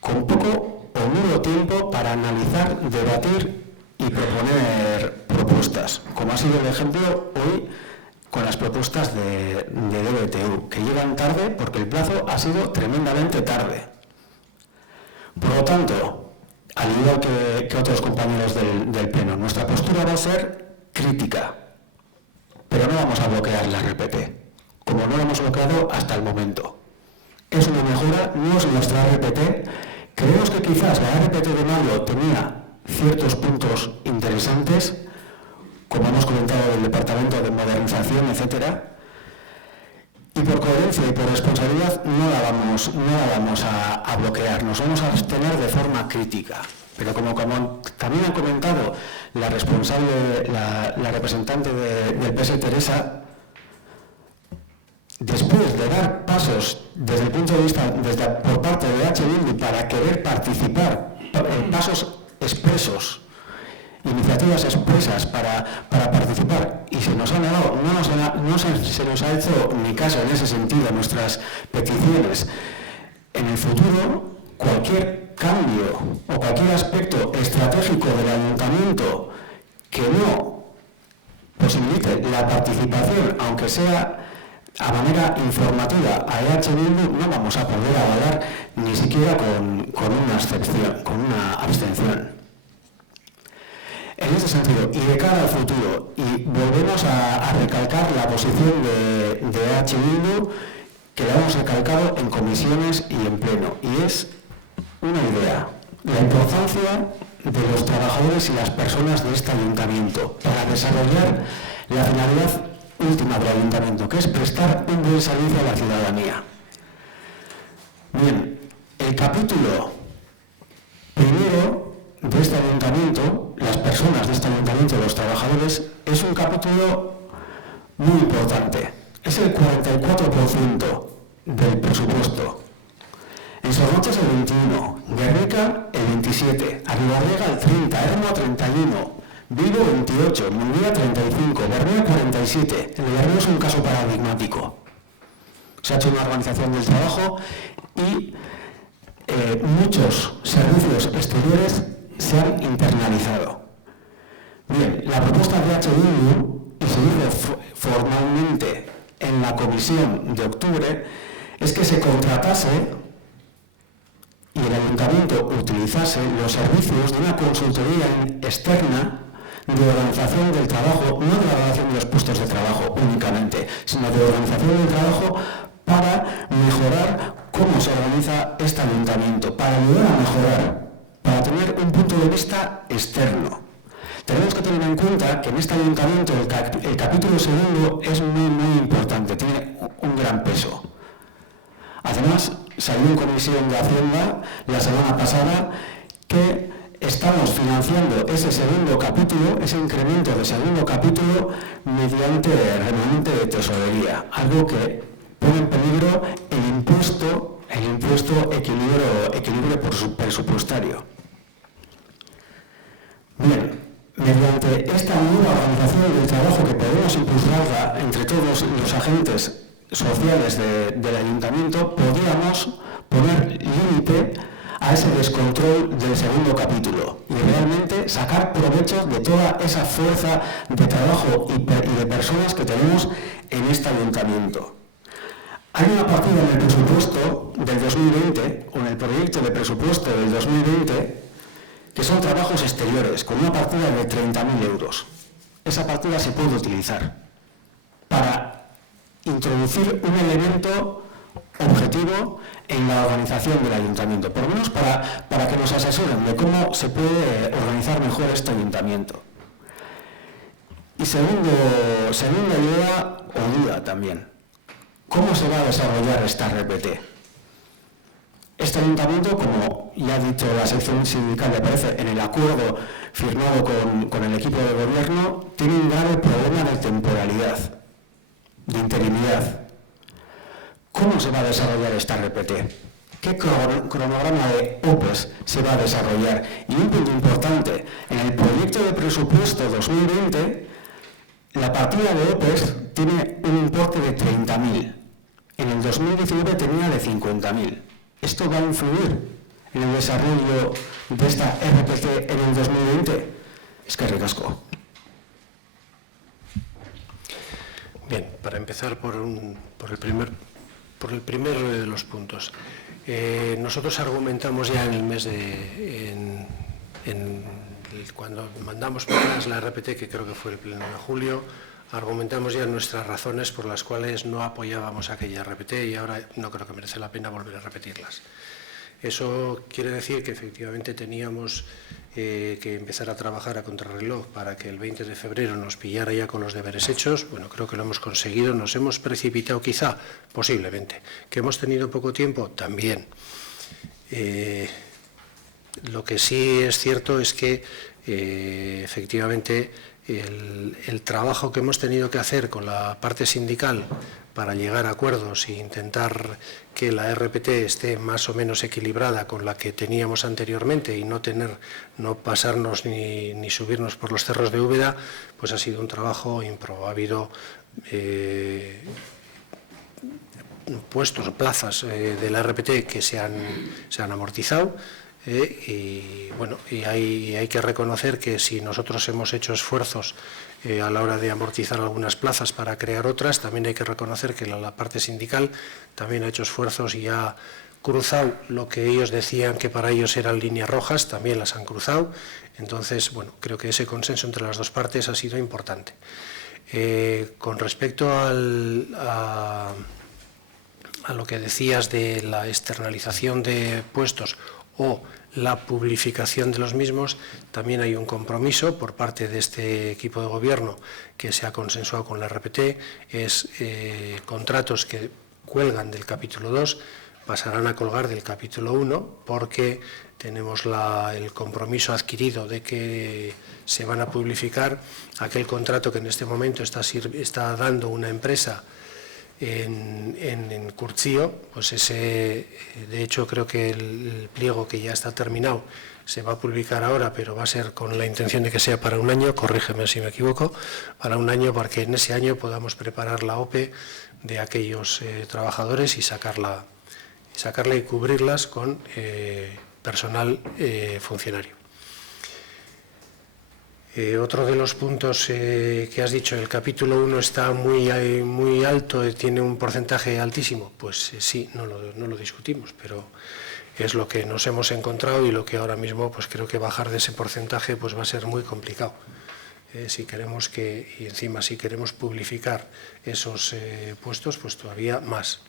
con poco o nulo tiempo para analizar, debatir y proponer propuestas, como ha sido el ejemplo hoy con las propuestas de DBTU, que llegan tarde porque el plazo ha sido tremendamente tarde. Por lo tanto, al igual que otros compañeros del Pleno, nuestra postura va a ser crítica, pero no vamos a bloquear la RPT, como no la hemos bloqueado hasta el momento. Es una mejora, no es nuestra RPT. Creemos que quizás la RPT de mayo tenía ciertos puntos interesantes, como hemos comentado del Departamento de Modernización, etcétera, y por coherencia y por responsabilidad no la vamos a bloquear, nos vamos a abstener de forma crítica. Pero como también ha comentado la responsable, la representante del PS, Teresa, después de dar pasos desde el punto de vista, por parte de H. Bildu para querer participar, pasos expresos, iniciativas expresas para participar, y se nos ha negado, se nos ha hecho ni caso en ese sentido a nuestras peticiones. En el futuro, cualquier cambio o cualquier aspecto estratégico del ayuntamiento que no posibilite la participación, aunque sea a manera informativa, a EH Bildu, no vamos a poder avalar ni siquiera con una excepción, con una abstención. En este sentido, y de cara al futuro, y volvemos a recalcar la posición de EH Bildu, que la hemos recalcado en comisiones y en pleno, y es una idea: la importancia de los trabajadores y las personas de este ayuntamiento para desarrollar la finalidad última del ayuntamiento, que es prestar un buen servicio a la ciudadanía. Bien, el capítulo primero de este ayuntamiento, las personas de este ayuntamiento, los trabajadores, es un capítulo muy importante. Es el 44% del presupuesto. En Sornochas el 21, Guernica el 27, Arribarriaga el 30, Ermua 31, Bilbo 28, Munguía 35, Bermeo 47. El de Bermeo es un caso paradigmático. Se ha hecho una organización del trabajo y muchos servicios exteriores se han internalizado. Bien, la propuesta de H. Bildu, y se dice formalmente en la comisión de octubre es que se contratase y el ayuntamiento utilizase los servicios de una consultoría externa de organización del trabajo, no de la organización de los puestos de trabajo únicamente, sino de organización del trabajo para mejorar cómo se organiza este ayuntamiento, para ayudar a mejorar, para tener un punto de vista externo. Tenemos que tener en cuenta que en este ayuntamiento el capítulo segundo es muy importante, tiene un gran peso. Además, salió en Comisión de Hacienda la semana pasada que estamos financiando ese segundo capítulo, ese incremento del segundo capítulo, mediante remanente de tesorería, algo que pone en peligro el impuesto equilibrio presupuestario. Bien, mediante esta nueva organización del trabajo que podemos impulsarla entre todos los agentes sociales del ayuntamiento, podríamos poner límite a ese descontrol del segundo capítulo y realmente sacar provecho de toda esa fuerza de trabajo y de personas que tenemos en este ayuntamiento. Hay una partida en el presupuesto del 2020 o en el proyecto de presupuesto del 2020 que son trabajos exteriores con una partida de 30.000 euros. Esa partida se puede utilizar para introducir un elemento objetivo en la organización del ayuntamiento, por lo menos para que nos asesoren de cómo se puede organizar mejor este ayuntamiento. Y segunda idea o duda también, ¿cómo se va a desarrollar esta RPT? Este ayuntamiento, como ya ha dicho la sección sindical, me parece, en el acuerdo firmado con el equipo de gobierno, tiene un grave problema de temporalidad, de interinidad. ¿Cómo se va a desarrollar esta RPT? ¿Qué cronograma de OPEs se va a desarrollar? Y un punto importante, en el proyecto de presupuesto 2020, la partida de OPEs tiene un importe de 30.000. En el 2019 tenía de 50.000. ¿Esto va a influir en el desarrollo de esta RPT en el 2020? Es que ricasco. Bien, para empezar por el primero de los puntos. Nosotros argumentamos ya en el mes cuando mandamos por la RPT, que creo que fue el pleno de julio, argumentamos ya nuestras razones por las cuales no apoyábamos aquella RPT y ahora no creo que merece la pena volver a repetirlas. Eso quiere decir que efectivamente teníamos que empezar a trabajar a contrarreloj para que el 20 de febrero nos pillara ya con los deberes hechos. Bueno, creo que lo hemos conseguido. Nos hemos precipitado quizá, posiblemente. ¿Que hemos tenido poco tiempo? También. Lo que sí es cierto es que efectivamente el trabajo que hemos tenido que hacer con la parte sindical para llegar a acuerdos e intentar que la RPT esté más o menos equilibrada con la que teníamos anteriormente y no pasarnos ni subirnos por los cerros de Úbeda, pues ha sido un trabajo ímprobo. Ha habido puestos o plazas de la RPT que se han amortizado. Y hay que reconocer que si nosotros hemos hecho esfuerzos a la hora de amortizar algunas plazas para crear otras, también hay que reconocer que la parte sindical también ha hecho esfuerzos y ha cruzado lo que ellos decían que para ellos eran líneas rojas, también las han cruzado. Entonces, bueno, creo que ese consenso entre las dos partes ha sido importante. Con respecto a lo que decías de la externalización de puestos o la publificación de los mismos, también hay un compromiso por parte de este equipo de gobierno que se ha consensuado con la RPT, es contratos que cuelgan del capítulo 2, pasarán a colgar del capítulo 1 porque tenemos el compromiso adquirido de que se van a publicar aquel contrato que en este momento está dando una empresa en Curchío, pues de hecho creo que el pliego que ya está terminado se va a publicar ahora, pero va a ser con la intención de que sea para un año, corrígeme si me equivoco, para un año, para que en ese año podamos preparar la OPE de aquellos trabajadores y sacarla y cubrirlas con personal funcionario. Otro de los puntos que has dicho, el capítulo 1 está muy alto, tiene un porcentaje altísimo. Pues sí, no lo discutimos, pero es lo que nos hemos encontrado y lo que ahora mismo pues creo que bajar de ese porcentaje pues va a ser muy complicado. Si queremos y encima si queremos publicar esos puestos, pues todavía más.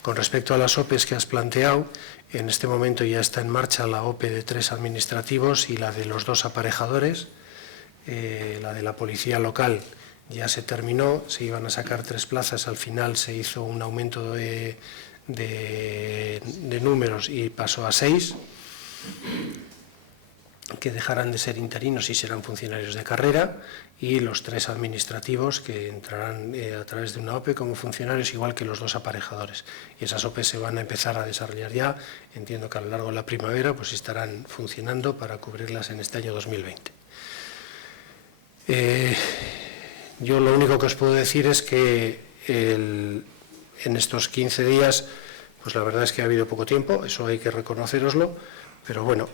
Con respecto a las OPEs que has planteado, en este momento ya está en marcha la OPE de 3 administrativos y la de los 2 aparejadores. La de la policía local ya se terminó, se iban a sacar 3 plazas, al final se hizo un aumento de números y pasó a 6, que dejarán de ser interinos y serán funcionarios de carrera, y los 3 administrativos que entrarán a través de una OPE como funcionarios, igual que los 2 aparejadores. Y esas OPE se van a empezar a desarrollar ya, entiendo que a lo largo de la primavera pues estarán funcionando para cubrirlas en este año 2020. Yo lo único que os puedo decir es que en estos 15 días, pues la verdad es que ha habido poco tiempo, eso hay que reconocéroslo, pero bueno,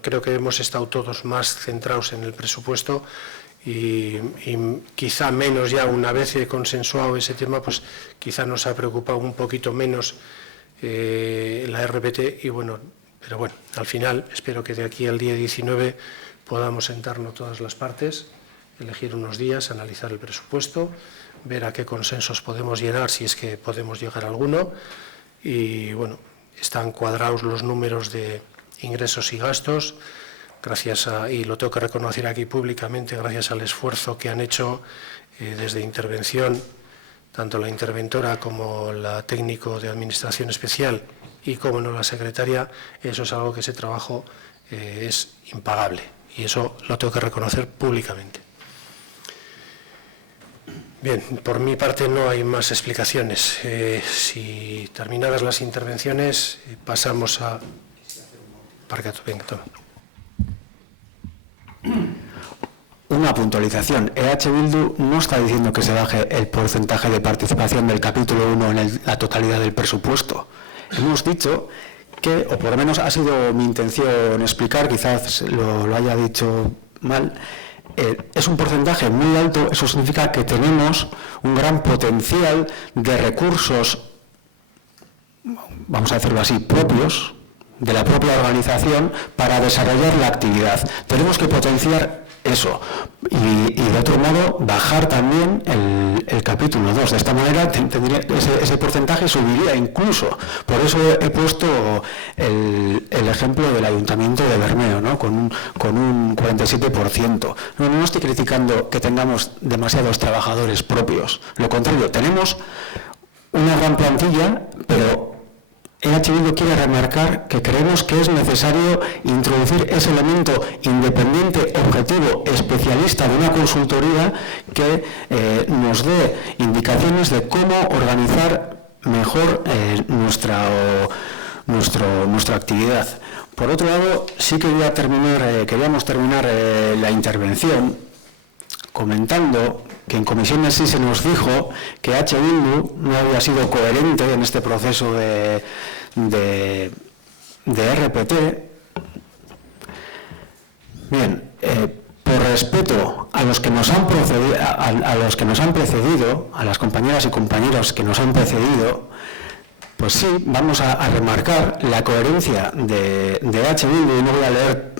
creo que hemos estado todos más centrados en el presupuesto y quizá menos ya una vez consensuado ese tema, pues quizá nos ha preocupado un poquito menos la RPT y bueno, pero bueno, al final espero que de aquí al día 19 podamos sentarnos todas las partes, elegir unos días, analizar el presupuesto, ver a qué consensos podemos llegar, si es que podemos llegar a alguno, y bueno, están cuadrados los números de ingresos y gastos, y lo tengo que reconocer aquí públicamente, gracias al esfuerzo que han hecho desde intervención, tanto la interventora como la técnico de administración especial y como no la secretaria, eso es algo que ese trabajo es impagable. Y eso lo tengo que reconocer públicamente. Bien, por mi parte no hay más explicaciones. Si terminadas las intervenciones, pasamos a... Venga, toma. Una puntualización. EH Bildu no está diciendo que se baje el porcentaje de participación del capítulo 1 en la totalidad del presupuesto. Hemos dicho que, o por lo menos ha sido mi intención explicar, quizás lo haya dicho mal, es un porcentaje muy alto, eso significa que tenemos un gran potencial de recursos, vamos a decirlo así, propios, de la propia organización para desarrollar la actividad. Tenemos que potenciar eso y de otro modo bajar también el capítulo 2. De esta manera ese porcentaje subiría incluso. Por eso he puesto el ejemplo del Ayuntamiento de Bermeo, ¿no? con un 47%. No estoy criticando que tengamos demasiados trabajadores propios. Lo contrario, tenemos una gran plantilla, pero EH Bildu quiere remarcar que creemos que es necesario introducir ese elemento independiente, objetivo, especialista de una consultoría que nos dé indicaciones de cómo organizar mejor nuestra actividad. Por otro lado, sí queríamos terminar la intervención comentando que en comisiones sí se nos dijo que EH Bildu no había sido coherente en este proceso de RPT. Bien, por respeto a los que nos han precedido, a las compañeras y compañeros que nos han precedido, pues sí, vamos a remarcar la coherencia de EH Bildu, y no voy a leer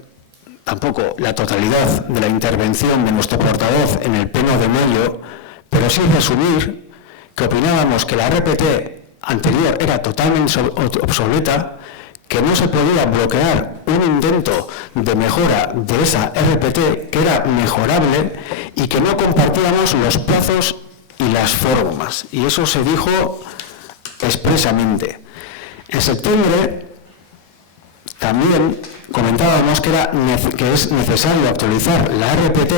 tampoco la totalidad de la intervención de nuestro portavoz en el pleno de mayo, pero sí resumir que opinábamos que la RPT anterior era totalmente obsoleta, que no se podía bloquear un intento de mejora de esa RPT que era mejorable y que no compartíamos los plazos y las formas. Y eso se dijo expresamente. En septiembre también comentábamos que es necesario actualizar la RPT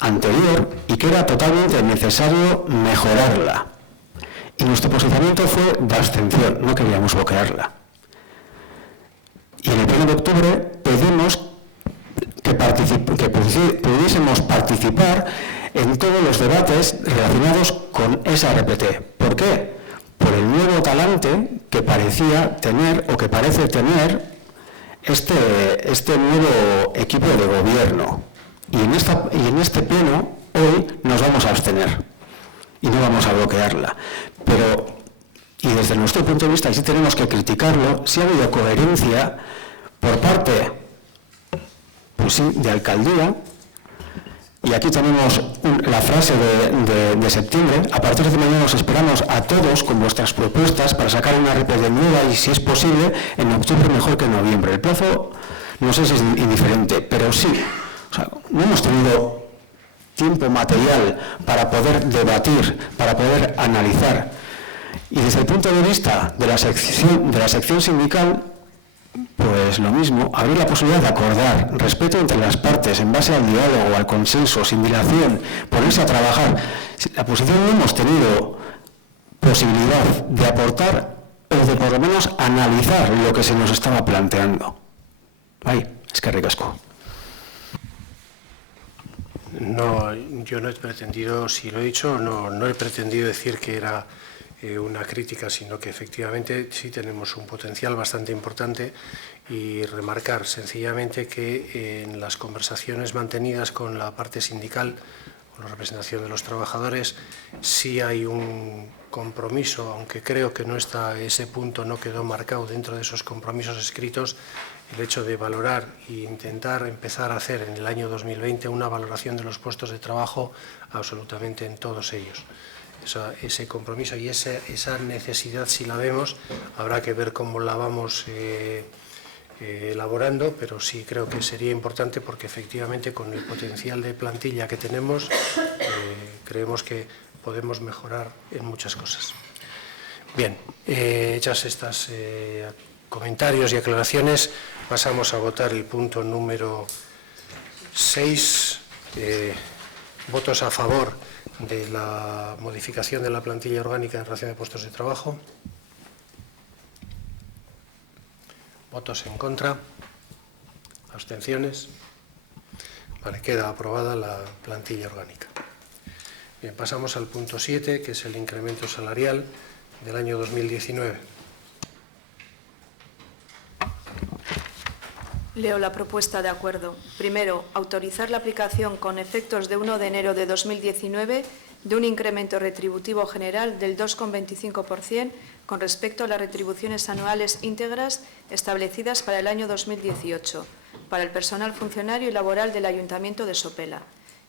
anterior y que era totalmente necesario mejorarla. Y nuestro posicionamiento fue de abstención, no queríamos bloquearla. Y en el pleno de octubre pedimos que pudiésemos participar en todos los debates relacionados con esa RPT. ¿Por qué? Por el nuevo talante que parecía tener o que parece tener este nuevo equipo de gobierno. Y en este pleno, hoy, nos vamos a abstener y no vamos a bloquearla. Pero, y desde nuestro punto de vista, y sí tenemos que criticarlo, si ha habido coherencia por parte, pues sí, de alcaldía. Y aquí tenemos la frase de septiembre. A partir de mañana os esperamos a todos con vuestras propuestas para sacar una RPT nueva y, si es posible, en octubre mejor que en noviembre. El plazo no sé si es indiferente, pero sí. O sea, no hemos tenido tiempo material para poder debatir, para poder analizar. Y desde el punto de vista de la sección sindical, pues lo mismo, abrir la posibilidad de acordar, respeto entre las partes, en base al diálogo, al consenso, sin dilación, ponerse a trabajar. La posición no hemos tenido posibilidad de aportar o de por lo menos analizar lo que se nos estaba planteando. Ahí, es que ricasco. No, yo no he pretendido, si lo he dicho, no he pretendido decir que era una crítica, sino que efectivamente sí tenemos un potencial bastante importante, y remarcar sencillamente que en las conversaciones mantenidas con la parte sindical, con la representación de los trabajadores, sí hay un compromiso, aunque creo que ese punto no quedó marcado dentro de esos compromisos escritos, el hecho de valorar e intentar empezar a hacer en el año 2020 una valoración de los puestos de trabajo absolutamente en todos ellos. Ese compromiso y esa necesidad, si la vemos, habrá que ver cómo la vamos elaborando, pero sí creo que sería importante, porque efectivamente con el potencial de plantilla que tenemos creemos que podemos mejorar en muchas cosas. Bien, hechas estas comentarios y aclaraciones, pasamos a votar el punto número 6. Votos a favor de la modificación de la plantilla orgánica en relación de puestos de trabajo. Votos en contra. Abstenciones. Vale, queda aprobada la plantilla orgánica. Bien, pasamos al punto 7, que es el incremento salarial del año 2019. Leo la propuesta de acuerdo. Primero, autorizar la aplicación con efectos de 1 de enero de 2019 de un incremento retributivo general del 2,25% con respecto a las retribuciones anuales íntegras establecidas para el año 2018 para el personal funcionario y laboral del Ayuntamiento de Sopela.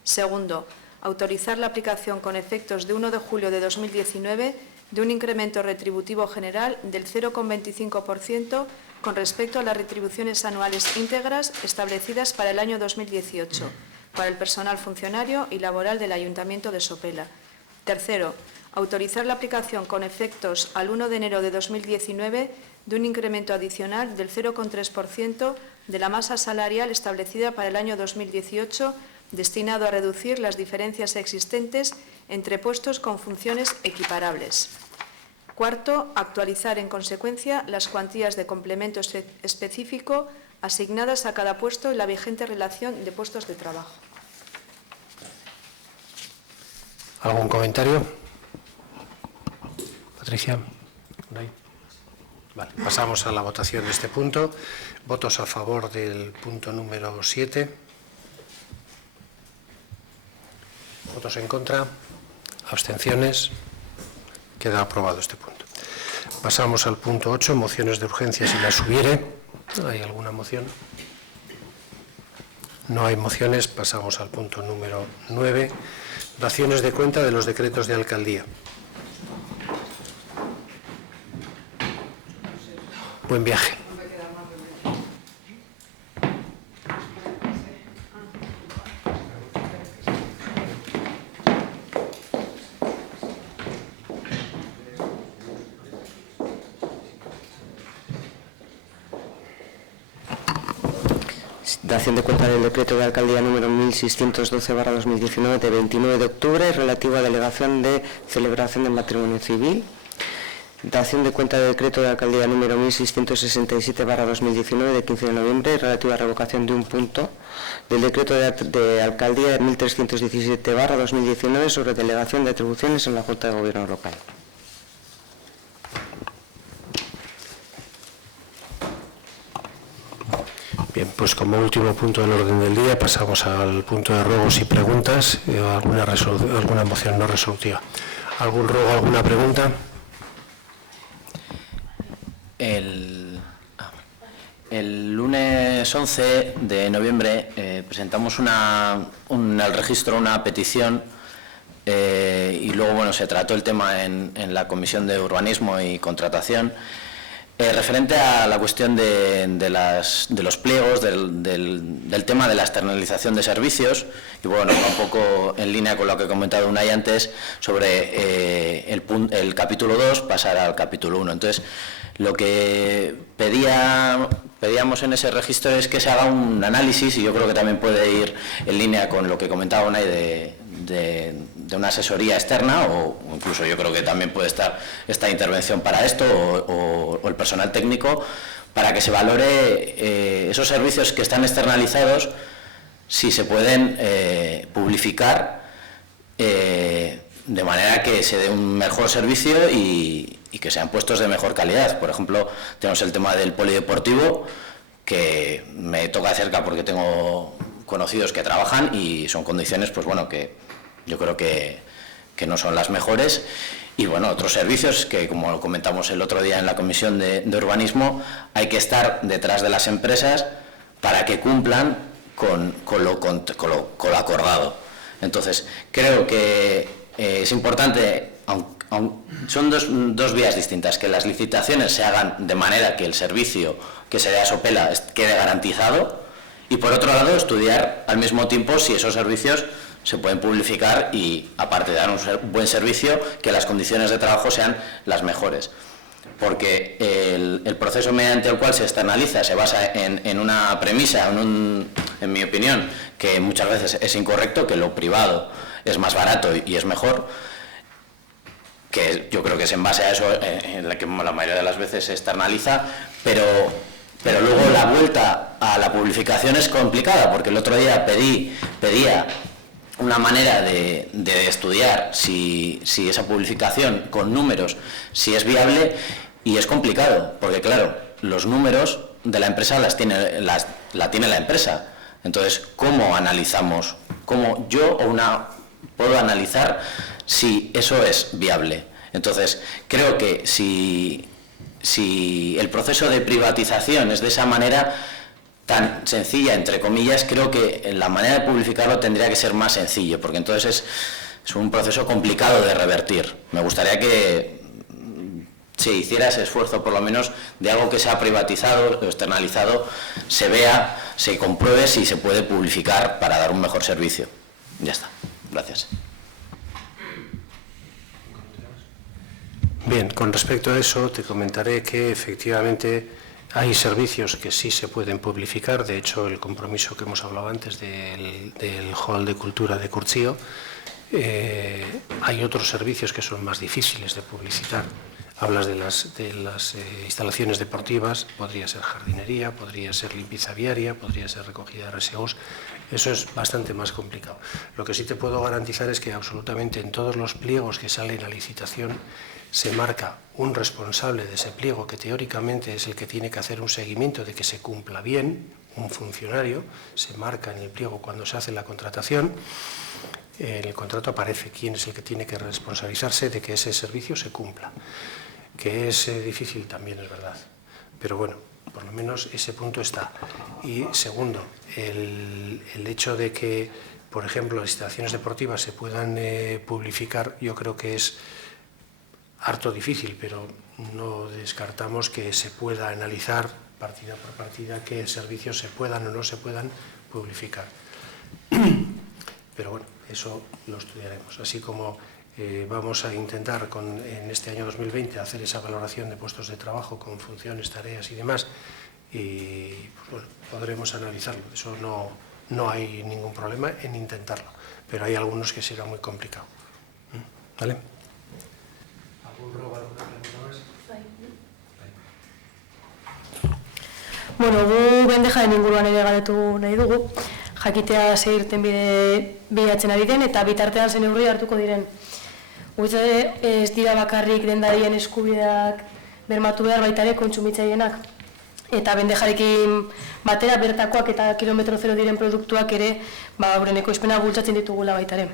Segundo, autorizar la aplicación con efectos de 1 de julio de 2019 de un incremento retributivo general del 0,25% con respecto a las retribuciones anuales íntegras establecidas para el año 2018 para el personal funcionario y laboral del Ayuntamiento de Sopela. Tercero, autorizar la aplicación con efectos al 1 de enero de 2019 de un incremento adicional del 0,3% de la masa salarial establecida para el año 2018 destinado a reducir las diferencias existentes entre puestos con funciones equiparables. Cuarto, actualizar en consecuencia las cuantías de complemento específico asignadas a cada puesto en la vigente relación de puestos de trabajo. ¿Algún comentario? Patricia. Vale, pasamos a la votación de este punto. Votos a favor del punto número 7. Votos en contra. Abstenciones. Queda aprobado este punto. Pasamos al punto 8, mociones de urgencia si las hubiere. ¿Hay alguna moción? No hay mociones. Pasamos al punto número 9, daciones de cuenta de los decretos de alcaldía. Buen viaje. Dación de cuenta del decreto de alcaldía número 1612/2019 de 29 de octubre relativo a delegación de celebración del matrimonio civil. Dación de cuenta del decreto de alcaldía número 1667/2019 de 15 de noviembre relativo a revocación de un punto del decreto de alcaldía 1317/2019 sobre delegación de atribuciones en la Junta de Gobierno local. Bien. Bien, pues como último punto del orden del día pasamos al punto de ruegos y preguntas, alguna moción no resolutiva. ¿Algún ruego, alguna pregunta? El lunes 11 de noviembre presentamos al registro una petición y luego bueno, se trató el tema en la Comisión de Urbanismo y Contratación referente a la cuestión de los pliegos, del tema de la externalización de servicios y bueno, un poco en línea con lo que ha comentado Unai antes sobre el capítulo 2 pasar al capítulo 1. Entonces, lo que pedíamos en ese registro es que se haga un análisis, y yo creo que también puede ir en línea con lo que comentaba Unai de una asesoría externa, o incluso yo creo que también puede estar esta intervención para esto, o el personal técnico, para que se valore esos servicios que están externalizados, si se pueden publificar de manera que se dé un mejor servicio y que sean puestos de mejor calidad. Por ejemplo, tenemos el tema del polideportivo, que me toca cerca porque tengo conocidos que trabajan y son condiciones, pues bueno, que yo creo que no son las mejores. Y bueno, otros servicios que, como comentamos el otro día en la Comisión de Urbanismo, hay que estar detrás de las empresas para que cumplan con lo acordado. Entonces, creo que es importante, son dos vías distintas, que las licitaciones se hagan de manera que el servicio que se dé a Sopela quede garantizado, y por otro lado estudiar al mismo tiempo si esos servicios se pueden publicar y, aparte de dar un buen servicio, que las condiciones de trabajo sean las mejores. Porque el proceso mediante el cual se externaliza se basa en una premisa, en mi opinión, que muchas veces es incorrecto, que lo privado es más barato y es mejor, que yo creo que es en base a eso en la que la mayoría de las veces se externaliza, pero luego la vuelta a la publicación es complicada, porque el otro día pedía una manera de estudiar si esa publicación con números, si es viable, y es complicado, porque claro, los números de la empresa la tiene la empresa. Entonces, ¿cómo analizamos? ¿Cómo yo puedo analizar si eso es viable? Entonces, creo que si el proceso de privatización es de esa manera tan sencilla, entre comillas, creo que la manera de publicarlo tendría que ser más sencillo, porque entonces es un proceso complicado de revertir. Me gustaría que se hiciera ese esfuerzo, por lo menos, de algo que se ha privatizado o externalizado, se vea, se compruebe si se puede publicar para dar un mejor servicio. Ya está. Gracias. Bien, con respecto a eso, te comentaré que efectivamente hay servicios que sí se pueden publicar. De hecho, el compromiso que hemos hablado antes del Hall de Cultura de Curtzio, hay otros servicios que son más difíciles de publicitar. Hablas de las instalaciones deportivas, podría ser jardinería, podría ser limpieza viaria, podría ser recogida de residuos. Eso es bastante más complicado. Lo que sí te puedo garantizar es que absolutamente en todos los pliegos que salen a licitación se marca un responsable de ese pliego, que teóricamente es el que tiene que hacer un seguimiento de que se cumpla bien, un funcionario. Se marca en el pliego cuando se hace la contratación. En el contrato aparece quién es el que tiene que responsabilizarse de que ese servicio se cumpla. Que es difícil también, es verdad, pero bueno, por lo menos ese punto está. Y segundo, el hecho de que, por ejemplo, las instalaciones deportivas se puedan publicar, yo creo que es harto difícil, pero no descartamos que se pueda analizar partida por partida qué servicios se puedan o no se puedan publicar. Pero bueno, eso lo estudiaremos, así como vamos a intentar en este año 2020 hacer esa valoración de puestos de trabajo con funciones, tareas y demás, y pues bueno, podremos analizarlo. Eso no hay ningún problema en intentarlo, pero hay algunos que será muy complicado. ¿Vale? ¿Algún robo, alguna pregunta más? Bueno, gu bendeja inguruan ere galdetu nahi dugu, jakitea ze irtenbide bilatzen ari den eta bitartean zen neurri hartuko diren. Guitza ez dira bakarrik dendarien eskubideak bermatu behar, baita ere kontsumitzaileenak. eta bendejarekin batera bertakoak eta kilometro zero diren produktuak ere euren ekoizpena bultzatzen ditugula baita ere.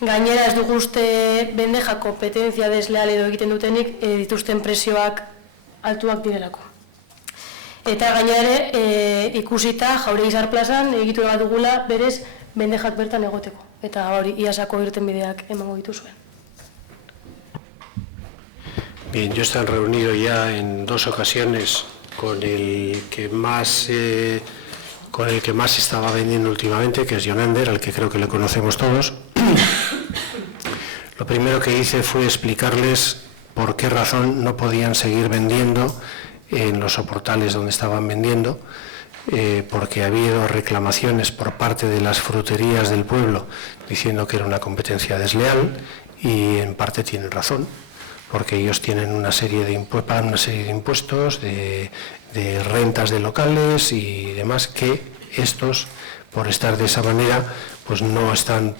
Gainera ez dugu uste bendeja kompetentzia desleal edo egiten dutenik dituzten prezioak altuak direlako. Eta gainera ere ikusita Jauregizar plazan egitura bat dugula berez bendejak bertan egoteko. Eta hori iasako irtenbideak emango dituzuen. Bien, yo he estado reunido ya en 2 ocasiones con el que más estaba vendiendo últimamente, que es Jonander, al que creo que le conocemos todos. Lo primero que hice fue explicarles por qué razón no podían seguir vendiendo en los soportales donde estaban vendiendo, porque ha habido reclamaciones por parte de las fruterías del pueblo diciendo que era una competencia desleal, y en parte tienen razón, porque ellos tienen pagan una serie de impuestos, de rentas de locales y demás, que estos, por estar de esa manera, pues no están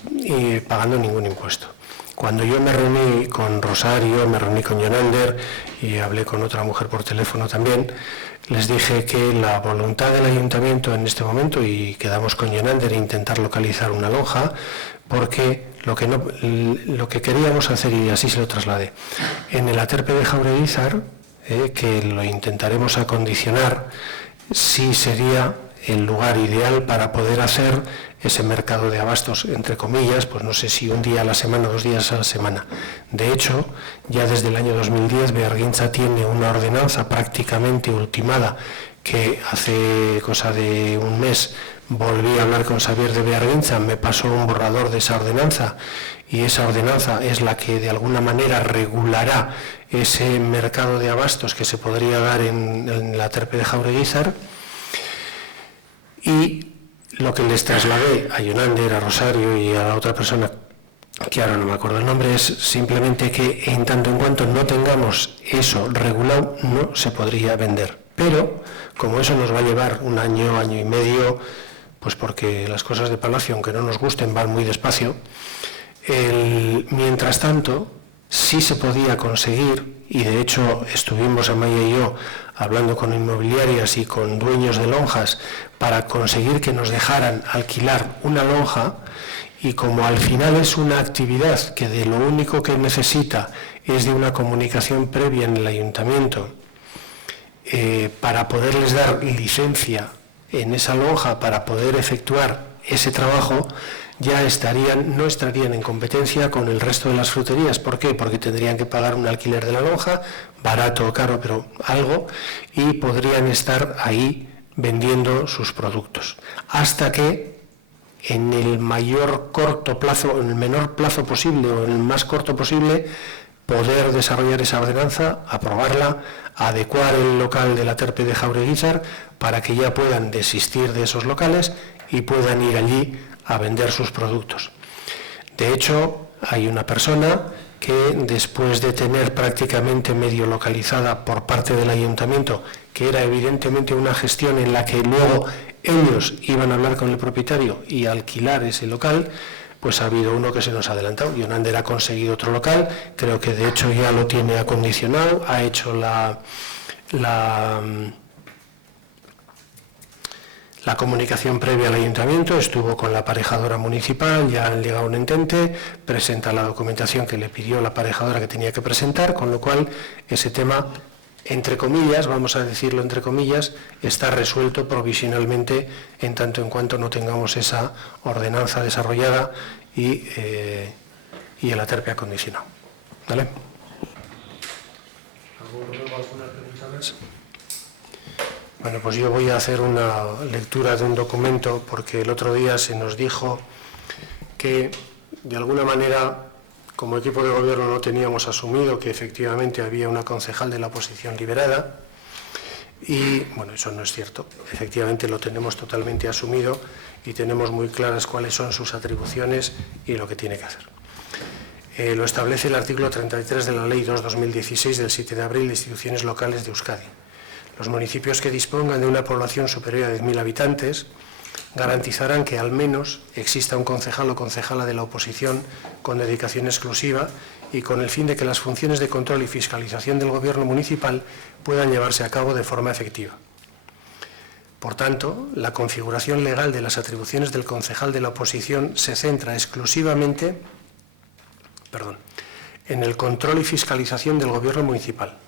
pagando ningún impuesto. Cuando yo me reuní con Rosario, me reuní con Jonander y hablé con otra mujer por teléfono también, les dije que la voluntad del ayuntamiento en este momento, y quedamos con Jonander, e intentar localizar una lonja, porque lo que queríamos hacer, y así se lo trasladé, en el Aterpe de Jauregizar, que lo intentaremos acondicionar, sí sería el lugar ideal para poder hacer ese mercado de abastos, entre comillas, pues no sé si un día a la semana o 2 días a la semana. De hecho, ya desde el año 2010 Bearguinza tiene una ordenanza prácticamente ultimada, que hace cosa de un mes volví a hablar con Xavier de Bearguinza, me pasó un borrador de esa ordenanza, y esa ordenanza es la que de alguna manera regulará ese mercado de abastos que se podría dar en la Aterpe de Jauregizar. Y lo que les trasladé a Jonander, a Rosario y a la otra persona, que ahora no me acuerdo el nombre, es simplemente que en tanto en cuanto no tengamos eso regulado, no se podría vender. Pero, como eso nos va a llevar un año, año y medio, pues porque las cosas de Palacio, aunque no nos gusten, van muy despacio, mientras tanto, sí se podía conseguir, y de hecho estuvimos Amaya y yo hablando con inmobiliarias y con dueños de lonjas para conseguir que nos dejaran alquilar una lonja, y como al final es una actividad que de lo único que necesita es de una comunicación previa en el ayuntamiento, para poderles dar licencia en esa lonja para poder efectuar ese trabajo, ya no estarían en competencia con el resto de las fruterías. ¿Por qué? Porque tendrían que pagar un alquiler de la lonja, barato o caro, pero algo, y podrían estar ahí vendiendo sus productos. Hasta que en el mayor corto plazo, en el menor plazo posible o en el más corto posible, poder desarrollar esa ordenanza, aprobarla, adecuar el local de la Aterpe de Jauregizar para que ya puedan desistir de esos locales y puedan ir allí a vender sus productos. De hecho, hay una persona que, después de tener prácticamente medio localizada por parte del ayuntamiento, que era evidentemente una gestión en la que luego ellos iban a hablar con el propietario y alquilar ese local, pues ha habido uno que se nos ha adelantado. Jonander ha conseguido otro local, creo que de hecho ya lo tiene acondicionado, ha hecho la comunicación previa al ayuntamiento, estuvo con la aparejadora municipal, ya han llegado un entente, presenta la documentación que le pidió la aparejadora que tenía que presentar, con lo cual ese tema, entre comillas, vamos a decirlo entre comillas, está resuelto provisionalmente en tanto en cuanto no tengamos esa ordenanza desarrollada y el Aterpe acondicionado. ¿Vale? ¿Alguna pregunta más? Bueno, pues yo voy a hacer una lectura de un documento, porque el otro día se nos dijo que, de alguna manera, como equipo de gobierno no teníamos asumido que efectivamente había una concejal de la oposición liberada, y bueno, eso no es cierto. Efectivamente lo tenemos totalmente asumido y tenemos muy claras cuáles son sus atribuciones y lo que tiene que hacer. Lo establece el artículo 33 de la Ley 2/2016 del 7 de abril de instituciones locales de Euskadi. Los municipios que dispongan de una población superior a 10.000 habitantes garantizarán que al menos exista un concejal o concejala de la oposición con dedicación exclusiva y con el fin de que las funciones de control y fiscalización del Gobierno municipal puedan llevarse a cabo de forma efectiva. Por tanto, la configuración legal de las atribuciones del concejal de la oposición se centra exclusivamente en el control y fiscalización del Gobierno municipal.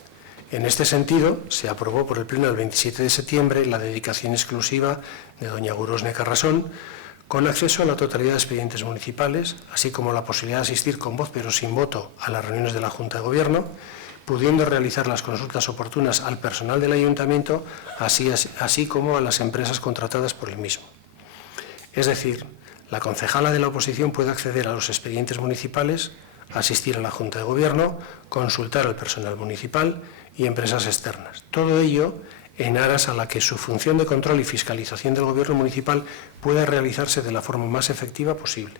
En este sentido, se aprobó por el Pleno del 27 de septiembre la dedicación exclusiva de doña Gorosne Carrasón, con acceso a la totalidad de expedientes municipales, así como la posibilidad de asistir con voz pero sin voto a las reuniones de la Junta de Gobierno, pudiendo realizar las consultas oportunas al personal del Ayuntamiento, así como a las empresas contratadas por el mismo. Es decir, la concejala de la oposición puede acceder a los expedientes municipales, asistir a la Junta de Gobierno, consultar al personal municipal y empresas externas. Todo ello en aras a la que su función de control y fiscalización del Gobierno municipal pueda realizarse de la forma más efectiva posible.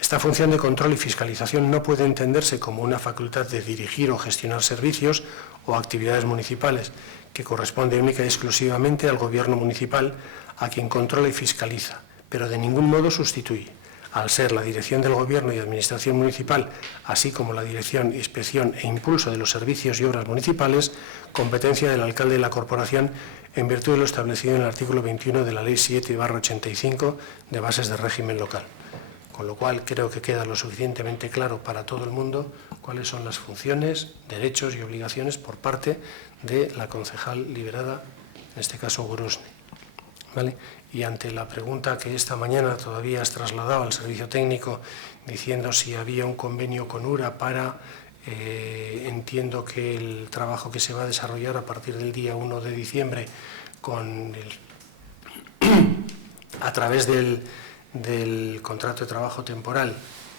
Esta función de control y fiscalización no puede entenderse como una facultad de dirigir o gestionar servicios o actividades municipales, que corresponde única y exclusivamente al Gobierno municipal, a quien controla y fiscaliza, pero de ningún modo sustituye, al ser la dirección del Gobierno y Administración municipal, así como la dirección, inspección e impulso de los servicios y obras municipales, competencia del alcalde de la corporación en virtud de lo establecido en el artículo 21 de la Ley 7/85 de bases de régimen local. Con lo cual creo que queda lo suficientemente claro para todo el mundo cuáles son las funciones, derechos y obligaciones por parte de la concejal liberada, en este caso Gorosne. ¿Vale? Y ante la pregunta que esta mañana todavía has trasladado al servicio técnico diciendo si había un convenio con URA para, entiendo que el trabajo que se va a desarrollar a partir del día 1 de diciembre a través del contrato de trabajo temporal,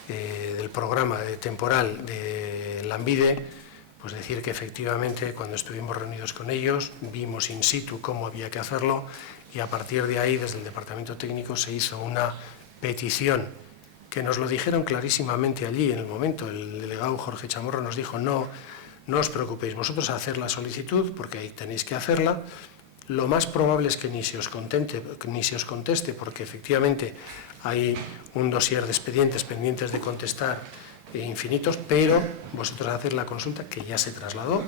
del programa temporal de Lanbide, pues decir que efectivamente cuando estuvimos reunidos con ellos vimos in situ cómo había que hacerlo y a partir de ahí desde el departamento técnico se hizo una petición que nos lo dijeron clarísimamente allí en el momento. El delegado Jorge Chamorro nos dijo no os preocupéis vosotros a hacer la solicitud porque ahí tenéis que hacerla. Lo más probable es que ni se os conteste porque efectivamente hay un dossier de expedientes pendientes de contestar infinitos, pero vosotros hacéis la consulta que ya se trasladó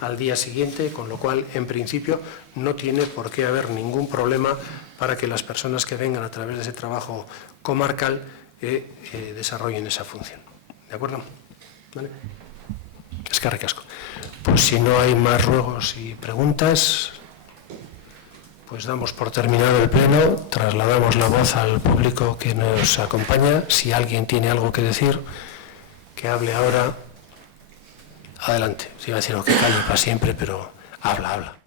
al día siguiente, con lo cual en principio no tiene por qué haber ningún problema para que las personas que vengan a través de ese trabajo comarcal desarrollen esa función. ¿De acuerdo? ¿Vale? Eskerrik asko. Pues si no hay más ruegos y preguntas, pues damos por terminado el pleno, trasladamos la voz al público que nos acompaña. Si alguien tiene algo que decir, que hable ahora. Adelante. Se iba a decir que calle para siempre, pero habla.